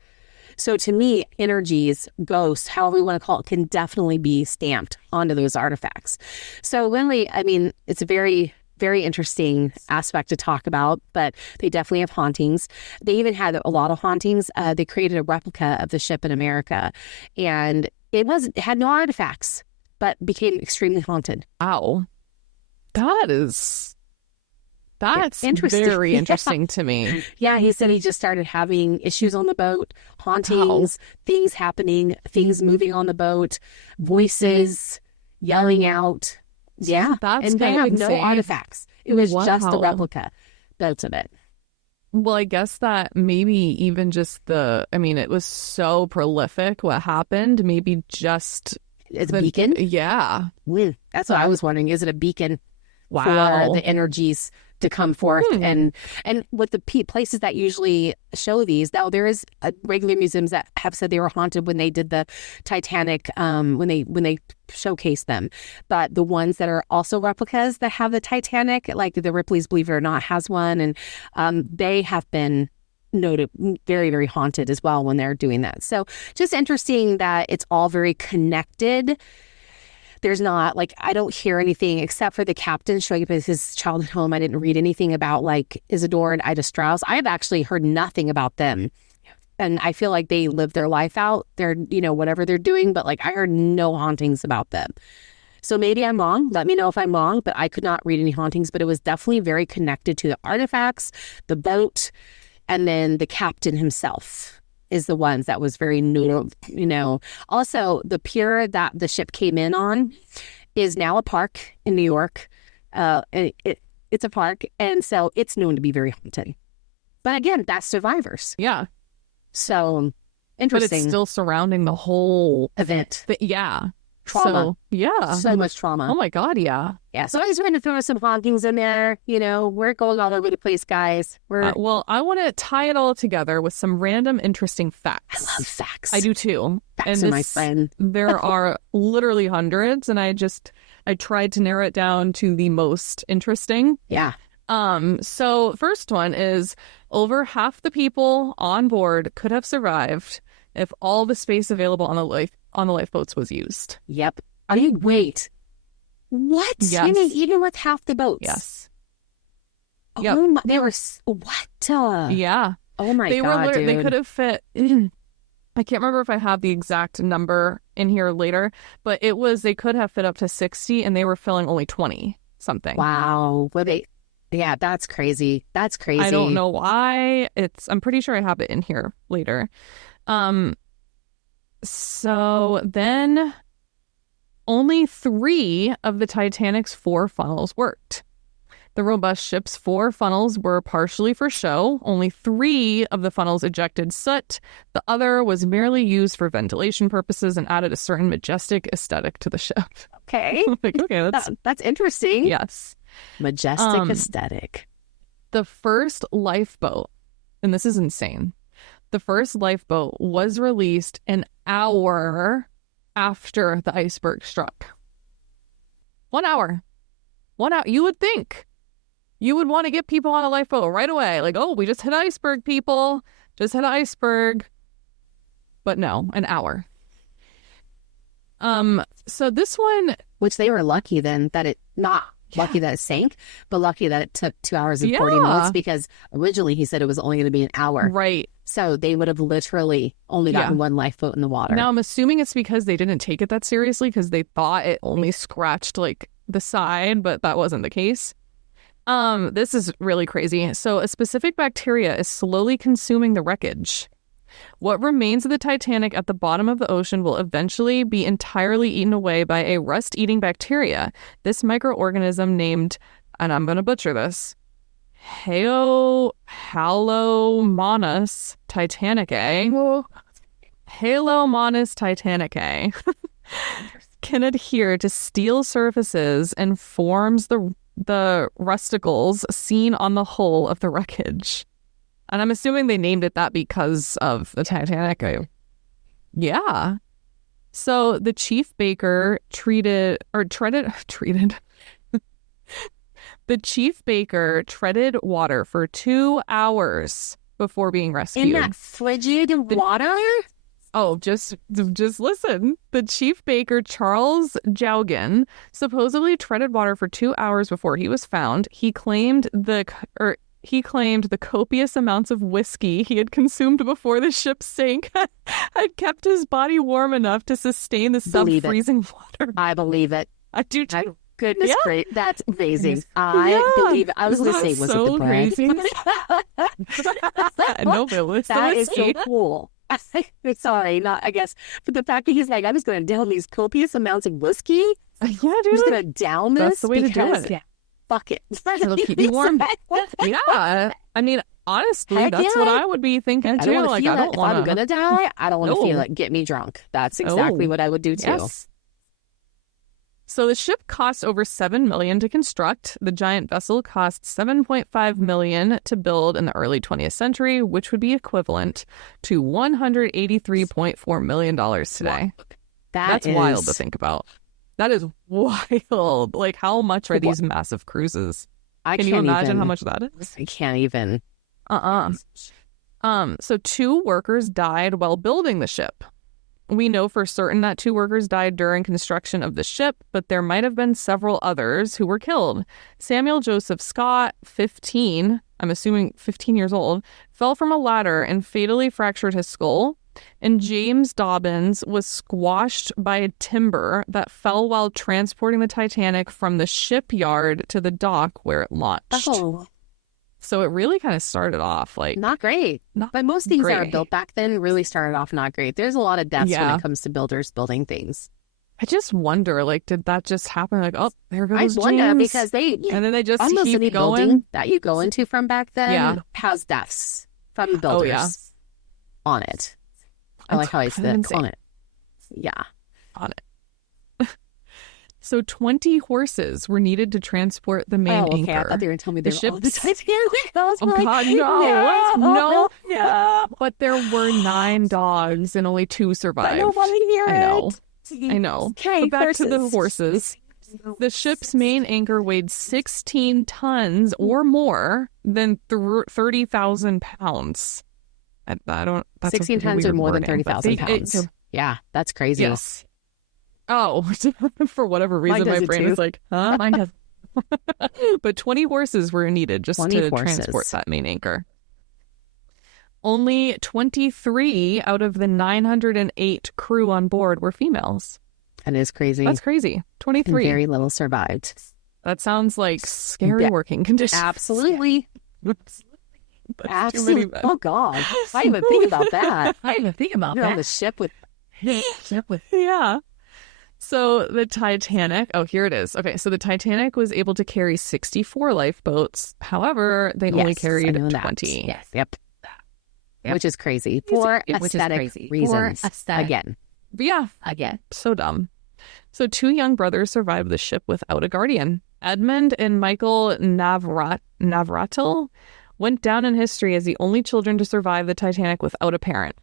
So to me, energies, ghosts, however we want to call it, can definitely be stamped onto those artifacts. So Lindley, I mean, it's a very, very interesting aspect to talk about, but they definitely have hauntings. They even had a lot of hauntings. They created a replica of the ship in America, and it had no artifacts, but became extremely haunted. Wow. That's interesting. Very interesting to me. Yeah, he said he just started having issues on the boat, hauntings, things happening, things moving on the boat, voices, yelling out. Yeah, and they have no artifacts. It was just the replica built of it. Well, I guess that maybe even just it was so prolific what happened, maybe just... It's a beacon? Yeah. That's what I was wondering. Is it a beacon for the energies to come forth? And with the places that usually show these, now there is regular museums that have said they were haunted when they did the Titanic, when they showcased them. But the ones that are also replicas that have the Titanic, like the Ripley's Believe It or Not has one, and they have been noted very, very haunted as well when they're doing that. So just interesting that it's all very connected. there's not like, I don't hear anything except for the captain showing up at his childhood home. I didn't read anything about like Isidore and Ida Strauss. I have actually heard nothing about them. And I feel like they live their life out. They're, you know, whatever they're doing, but like I heard no hauntings about them. So maybe I'm wrong. Let me know if I'm wrong, but I could not read any hauntings, but it was definitely very connected to the artifacts, the boat, and then the captain himself is the ones that was very new, you know. Also, the pier that the ship came in on is now a park in New York. It's a park, and so it's known to be very haunted. But again, that's survivors. Yeah. So But interesting. it's still surrounding the whole event. yeah. Trauma. So, yeah. So much trauma. Oh my God, yeah. Yeah. So I just wanted to throw some hauntings in there. You know, we're going all over the place, guys. We're Well, I want to tie it all together with some random interesting facts. I love facts. I do too. Facts And are my friend. There are literally hundreds, and I tried to narrow it down to the most interesting. Yeah. So first one is over half the people on board could have survived if all the space available on the lifeboats was used. Yep. Wait. What? Yes. You mean even with half the boats? Yes. Oh Yep. my, they were what? Yeah. Oh my They God, dude. They could have fit. I can't remember if I have the exact number in here later, but they could have fit up to 60, and they were filling only 20 something. Wow. Were they? Yeah, that's crazy. That's crazy. I don't know why. I'm pretty sure I have it in here later. So then only 3 of the Titanic's 4 funnels worked. The robust ship's 4 funnels were partially for show. Only 3 of the funnels ejected soot. The other was merely used for ventilation purposes and added a certain majestic aesthetic to the ship. Okay. Like, okay, That's interesting. yes. Majestic aesthetic. The first lifeboat, and this is insane, the first lifeboat was released an hour after the iceberg struck. 1 hour. 1 hour. You would think you would want to get people on a lifeboat right away. Like, oh, we just hit iceberg, people. Just hit iceberg. But no, an hour. So this one, Which they were lucky then that it not lucky that it sank, but lucky that it took 2 hours and 40 minutes, because originally he said it was only going to be an hour. right. So they would have literally only gotten one lifeboat in the water. Now I'm assuming it's because they didn't take it that seriously, because they thought it only scratched like the side, but that wasn't the case. This is really crazy. So a specific bacteria is slowly consuming the wreckage. What remains of the Titanic at the bottom of the ocean will eventually be entirely eaten away by a rust-eating bacteria. This microorganism named, and I'm going to butcher this, Halomonas titanicae. Halomonas titanicae can adhere to steel surfaces and forms the rusticles seen on the hull of the wreckage. And I'm assuming they named it that because of the Titanic. Yeah. So the chief baker treated. The chief baker treaded water for 2 hours before being rescued. In that frigid water? Oh, just listen. The chief baker, Charles Jaugen, supposedly treaded water for 2 hours before he was found. He claimed the copious amounts of whiskey he had consumed before the ship sank had kept his body warm enough to sustain the sub-freezing water. I believe it. I do too. Goodness great. That's amazing. I believe it. I was going to say, was it the bread? No, but it was That is so cool. Sorry, not, I guess. But the fact that he's like, I'm just going to down these copious amounts of whiskey. Yeah, dude. I'm just going to down this. That's the way to do it. Yeah, fuck it. It'll keep you warm. Yeah. I mean, honestly, Heck that's yeah. what I would be thinking I too. don't want to Like, feel I it. don't If want I'm going to die, I don't want to No. feel it. Get me drunk. That's exactly what I would do too. Yes. So the ship cost over $7 million to construct. The giant vessel cost $7.5 million to build in the early 20th century, which would be equivalent to $183.4 million today. That's wild to think about. That is wild. Like, how much are these massive cruises? Can you imagine how much that is? I can't even. So 2 workers died while building the ship. We know for certain that 2 workers died during construction of the ship, but there might have been several others who were killed. Samuel Joseph Scott, 15, I'm assuming 15 years old, fell from a ladder and fatally fractured his skull. And James Dobbins was squashed by a timber that fell while transporting the Titanic from the shipyard to the dock where it launched. Oh, So it really kind of started off like not great. Not But most things that are great. built back then really started off not great. There's a lot of deaths when it comes to builders building things. I just wonder, like, did that just happen? Like, oh, there goes I wonder James. because And then they just almost keep any going. building that you go into from back then Yeah. has deaths from builders yeah. on it. I like how I said insane. on it. Yeah. On it. So 20 horses were needed to transport the main Oh, okay. I anchor. thought they were telling me they The were on the ships- Titanic. I was Oh, like, God, no. No. But there were 9 dogs and only 2 survived. I don't want to hear I know. it. I know. Okay, But back to the horses. horses. The ship's main anchor weighed 16 tons or more than 30,000 pounds. I don't. That's 16 a tons or weird more than wording, but 30,000 they- pounds. Yeah, that's crazy. Yes. Oh, for whatever reason, Mine does my it brain too. is like, huh? Mine does. But 20 horses were needed just 20 to horses. transport that main anchor. Only 23 out of the 908 crew on board were females. That is crazy. That's crazy. And 23. very little survived. That sounds like scary Yeah. working conditions. Absolutely. That's too many Absolutely. men. Oh, God. I didn't even think about that. I didn't even think about You're on that. the ship with Yeah. So the Titanic, oh, here it is. Okay, so the Titanic was able to carry 64 lifeboats. However, they only Yes, I carried know that. 20. Yes. Yep. Yep. Which is crazy for Which is aesthetic crazy. For reasons. aesthetic. Again. But yeah, Again. so dumb. So 2 young brothers survived the ship without a guardian. Edmund and Michael Navratil went down in history as the only children to survive the Titanic without a parent.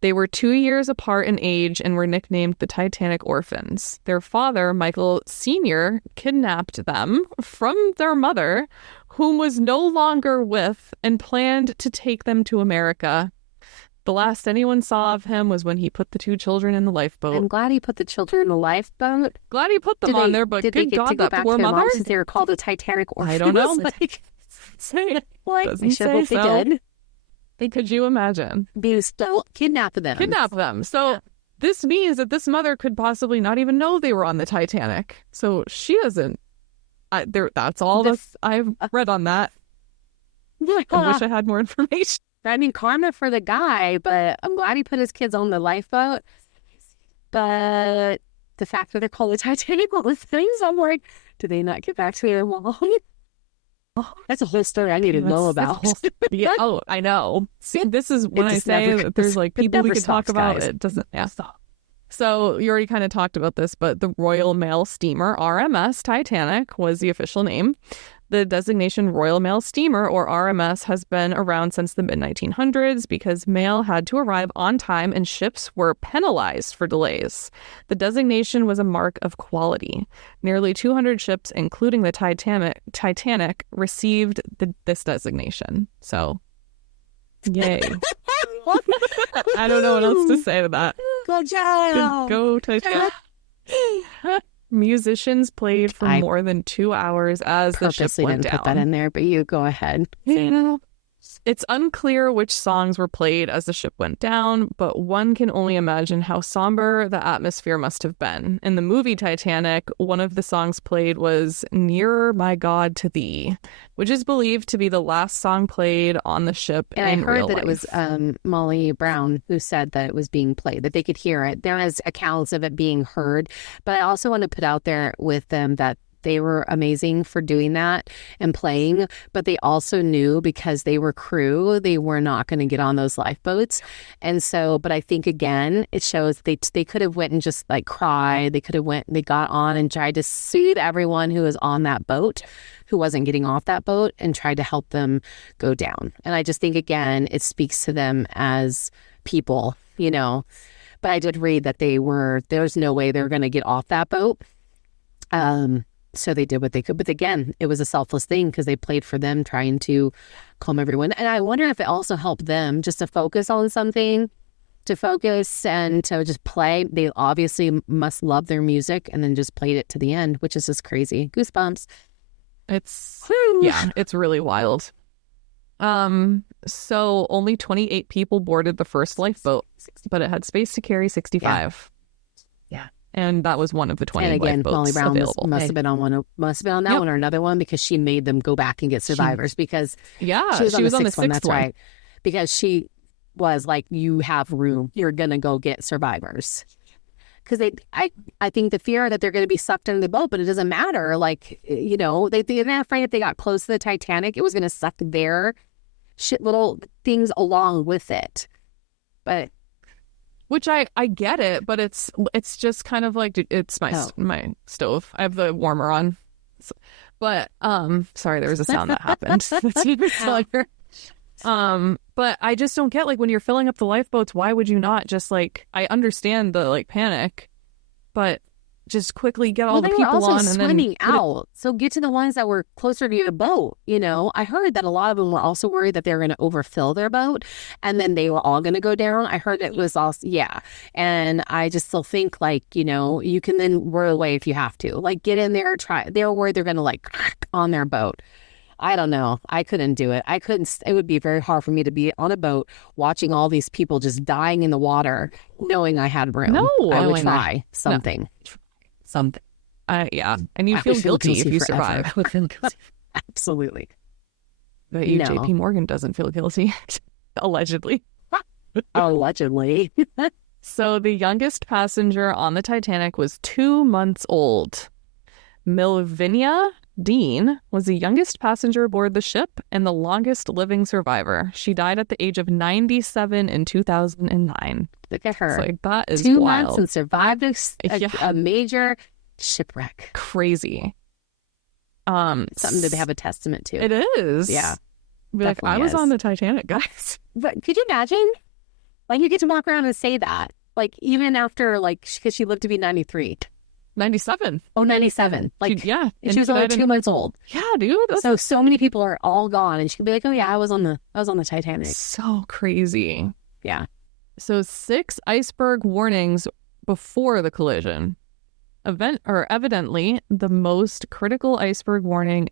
They were 2 years apart in age and were nicknamed the Titanic Orphans. Their father, Michael Sr., kidnapped them from their mother, whom was no longer with, and planned to take them to America. The last anyone saw of him was when he put the 2 children in the lifeboat. I'm glad he put the children in the lifeboat. Glad he put them Did on they- there, but did they good get to God, go that back poor to their mother. mom since they were called the Titanic Orphans? I don't know. Like, Say, I doesn't sure say hope so. they did. Could you imagine? Be still kidnap them. Kidnap them. So this means that this mother could possibly not even know they were on the Titanic. So she doesn't. That's all I've read on that. I wish I had more information. I mean, karma for the guy, but I'm glad he put his kids on the lifeboat. But the fact that they're called the Titanic, all those things, I'm like, did they not get back to their mom? That's a whole story I need to know about. Yeah. Oh, I know. See, this is when I just say never- that there's like it people we never could talk stops, about. guys. It doesn't. Yeah. Stop. So you already kind of talked about this, but the Royal Mail Steamer, RMS Titanic, was the official name. The designation Royal Mail Steamer, or RMS, has been around since the mid-1900s because mail had to arrive on time and ships were penalized for delays. The designation was a mark of quality. Nearly 200 ships, including the Titanic, received this designation. So, yay. I don't know what else to say to that. Go, Joe! Go Titanic. Musicians played for I more than 2 hours as the ship Purposely went didn't down. put that in there, but you go ahead. You know, it's unclear which songs were played as the ship went down, but one can only imagine how somber the atmosphere must have been. In the movie Titanic, one of the songs played was Nearer My God to Thee, which is believed to be the last song played on the ship And I in heard real that it was life. Molly Brown who said that it was being played, that they could hear it. There is accounts of it being heard, but I also want to put out there with them that they were amazing for doing that and playing, but they also knew because they were crew, they were not going to get on those lifeboats. And so, but I think again, it shows they could have went and just like cried. They could have they got on and tried to soothe everyone who was on that boat, who wasn't getting off that boat, and tried to help them go down. And I just think again, it speaks to them as people, you know. But I did read that there was no way they were going to get off that boat. So they did what they could. But again, it was a selfless thing because they played for them, trying to calm everyone. And I wonder if it also helped them just to focus on something to focus and to just play. They obviously must love their music and then just played it to the end, which is just crazy. Goosebumps. It's yeah, it's really wild. So only 28 people boarded the first lifeboat, but it had space to carry 65. Yeah. And that was one of the 20 And again, lifeboats Molly Brown available. must have been on that Yep. one or another one, because she made them go back and get survivors, because Yeah, she was on the on the sixth one. sixth That's right. Because she was like, you have room. You're going to go get survivors. Because I think the fear that they're going to be sucked into the boat, but it doesn't matter. Like, you know, they're not afraid if they got close to the Titanic, it was going to suck their shit little things along with it. But Which I get it, but it's just kind of like, it's my stove. I have the warmer on. But sorry, there was a sound that happened. That's even louder. But I just don't get, like, when you're filling up the lifeboats, why would you not just, like, I understand the, like, panic, but just quickly get all the people on. They were also and swimming then out. So get to the ones that were closer to your boat. You know, I heard that a lot of them were also worried that they were going to overfill their boat, and then they were all going to go down. I heard it was also, yeah. And I just still think, like, you know, you can then roll away if you have to. Like, get in there, try. They're worried they're going to, like, on their boat. I don't know. I couldn't do it. It would be very hard for me to be on a boat watching all these people just dying in the water, knowing I had room. No, I would knowing try something. No. Something. yeah, and you I feel would feel guilty if guilty you forever. survive. I would feel guilty. Absolutely. But you, No. JP Morgan, doesn't feel guilty, allegedly. Allegedly. So the youngest passenger on the Titanic was 2 months old. Milvinia Dean was the youngest passenger aboard the ship and the longest living survivor. She died at the age of 97 in 2009. Look at her. It's like, that is 2 wild. months and survived Yeah. a major shipwreck. Crazy. Something to have a testament to. It is. Yeah. Be like, I Definitely was is. on the Titanic, guys. But could you imagine? Like, you get to walk around and say that. Like, even after, like, because she lived to be 93. 97. Oh, 97. Like, yeah. and she was only died 2 months old. Yeah, dude. That's So many people are all gone, and she could be like, "Oh yeah, I was on the Titanic." so crazy. Yeah. So 6 iceberg warnings before the collision. Evidently, the most critical iceberg warning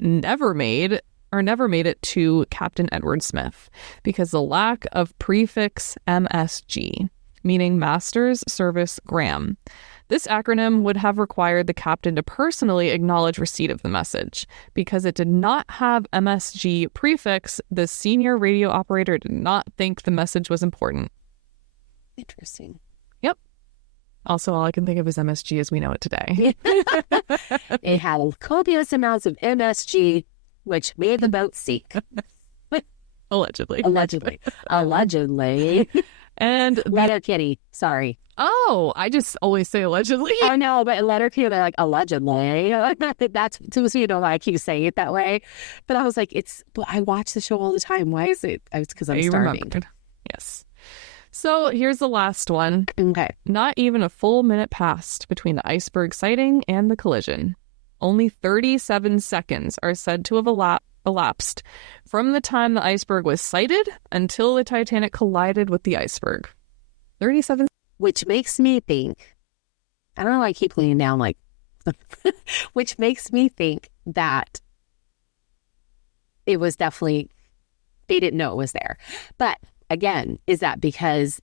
never made it to Captain Edward Smith because the lack of prefix MSG, meaning Master's Service Gram. This acronym would have required the captain to personally acknowledge receipt of the message. Because it did not have MSG prefix, the senior radio operator did not think the message was important. Interesting. Yep. Also, all I can think of is MSG as we know it today. It had copious amounts of MSG, which made the boat sink. Allegedly. Allegedly. And Letter Kitty. Sorry. oh, I just always say allegedly. I know, but Letter Kitty, they're like, allegedly. That's too sweet. I keep saying it that way. But I was like, I watch the show all the time. Why is it? It's because I'm You starving. remembered. Yes. So here's the last one. Okay. Not even a full minute passed between the iceberg sighting and the collision. Only 37 seconds are said to have elapsed from the time the iceberg was sighted until the Titanic collided with the iceberg. 37. Which makes me think, I don't know why I keep leaning down like, which makes me think that it was definitely, they didn't know it was there. But again, is that because,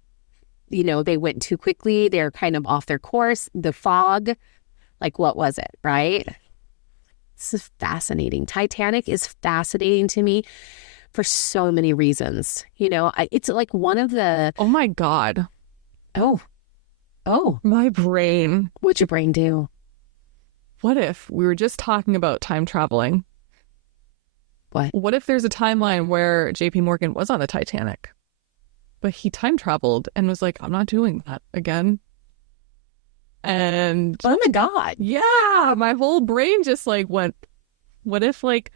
you know, they went too quickly? They're kind of off their course. The fog, like, what was it, right? This is fascinating. Titanic is fascinating to me for so many reasons. You know, it's like one of the, Oh my God. oh, My brain. what'd your brain do? What if we were just talking about time traveling? What? What if there's a timeline where JP Morgan was on the Titanic, but he time traveled and was like, I'm not doing that again. And Oh my God. yeah, my whole brain just like went, what if like,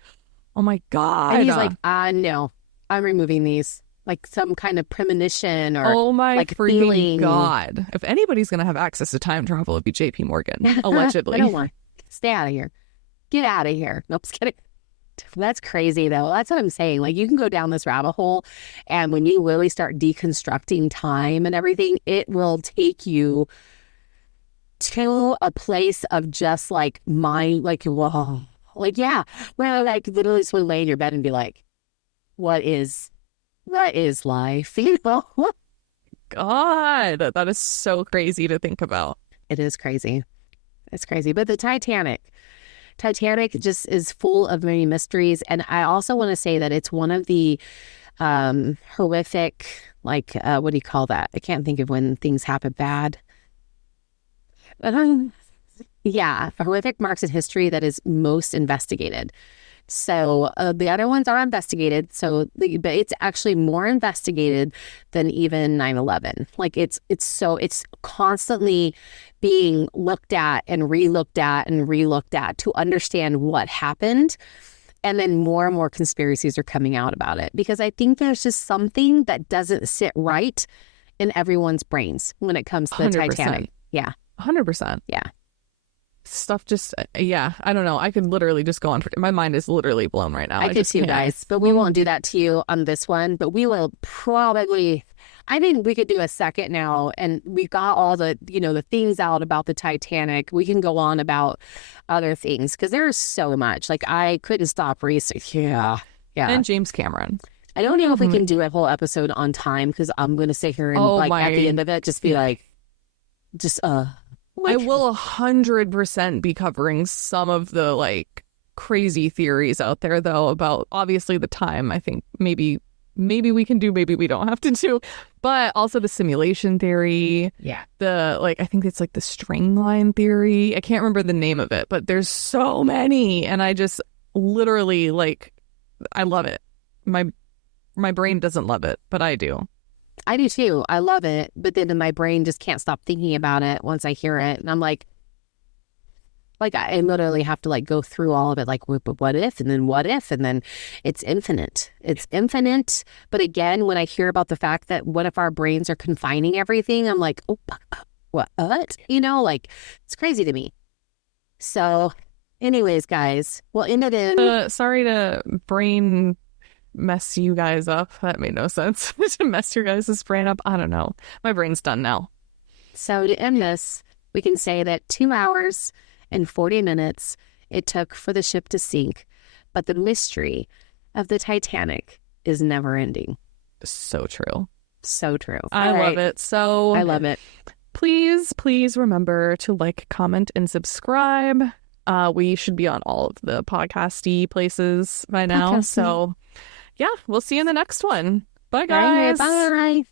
oh my God. And he's like, no, I'm removing these. Like some kind of premonition or oh my like freaking feeling. God. If anybody's going to have access to time travel, it'd be JP Morgan, I allegedly. don't want. Stay out of here. Get out of here. Nope, just kidding. That's crazy, though. That's what I'm saying. Like, you can go down this rabbit hole, and when you really start deconstructing time and everything, it will take you to a place of just like mind, like, whoa. Like, yeah, well, like literally just want to lay in your bed and be like, what is life? You know? God, that is so crazy to think about. It is crazy. It's crazy. But the Titanic just is full of many mysteries. And I also want to say that it's one of the horrific, like, what do you call that? I can't think of when things happen bad. Yeah, horrific marks in history that is most investigated. So the other ones are investigated. So, but it's actually more investigated than even 9/11. Like it's constantly being looked at and relooked at and relooked at to understand what happened. And then more and more conspiracies are coming out about it because I think there's just something that doesn't sit right in everyone's brains when it comes to the 100%. Titanic. Yeah. 100%. Yeah. Stuff just, yeah, I don't know. I could literally just go on. My mind is literally blown right now. I could too, guys. But we won't do that to you on this one. But we will probably, I think we could do a second now. And we got all the, the things out about the Titanic. We can go on about other things because there's so much. Like, I couldn't stop researching. Yeah. And James Cameron. I don't know if we can do a whole episode on time because I'm going to sit here and at the end of it, just be like, I will 100% be covering some of the like crazy theories out there though about obviously the time. I think maybe we can do, maybe we don't have to do, but also the simulation theory. Yeah. I think it's like the string line theory. I can't remember the name of it, but there's so many. And I just literally I love it. My brain doesn't love it, but I do. I do too. I love it. But then my brain just can't stop thinking about it once I hear it. And I'm like I literally have to go through all of it. Like, what if? And then what if? And then it's infinite. It's infinite. But again, when I hear about the fact that what if our brains are confining everything, I'm like, oh, what? It's crazy to me. So anyways, guys, we'll end it in. Sorry to brain mess you guys up. That made no sense. To mess your guys' brain up. I don't know. My brain's done now. So to end this, we can say that 2 hours and 40 minutes it took for the ship to sink, but the mystery of the Titanic is never ending. So true. So true. I love it. So I love it. Please remember to comment, and subscribe. We should be on all of the podcasty places by now. So yeah, we'll see you in the next one. Bye, guys. Bye.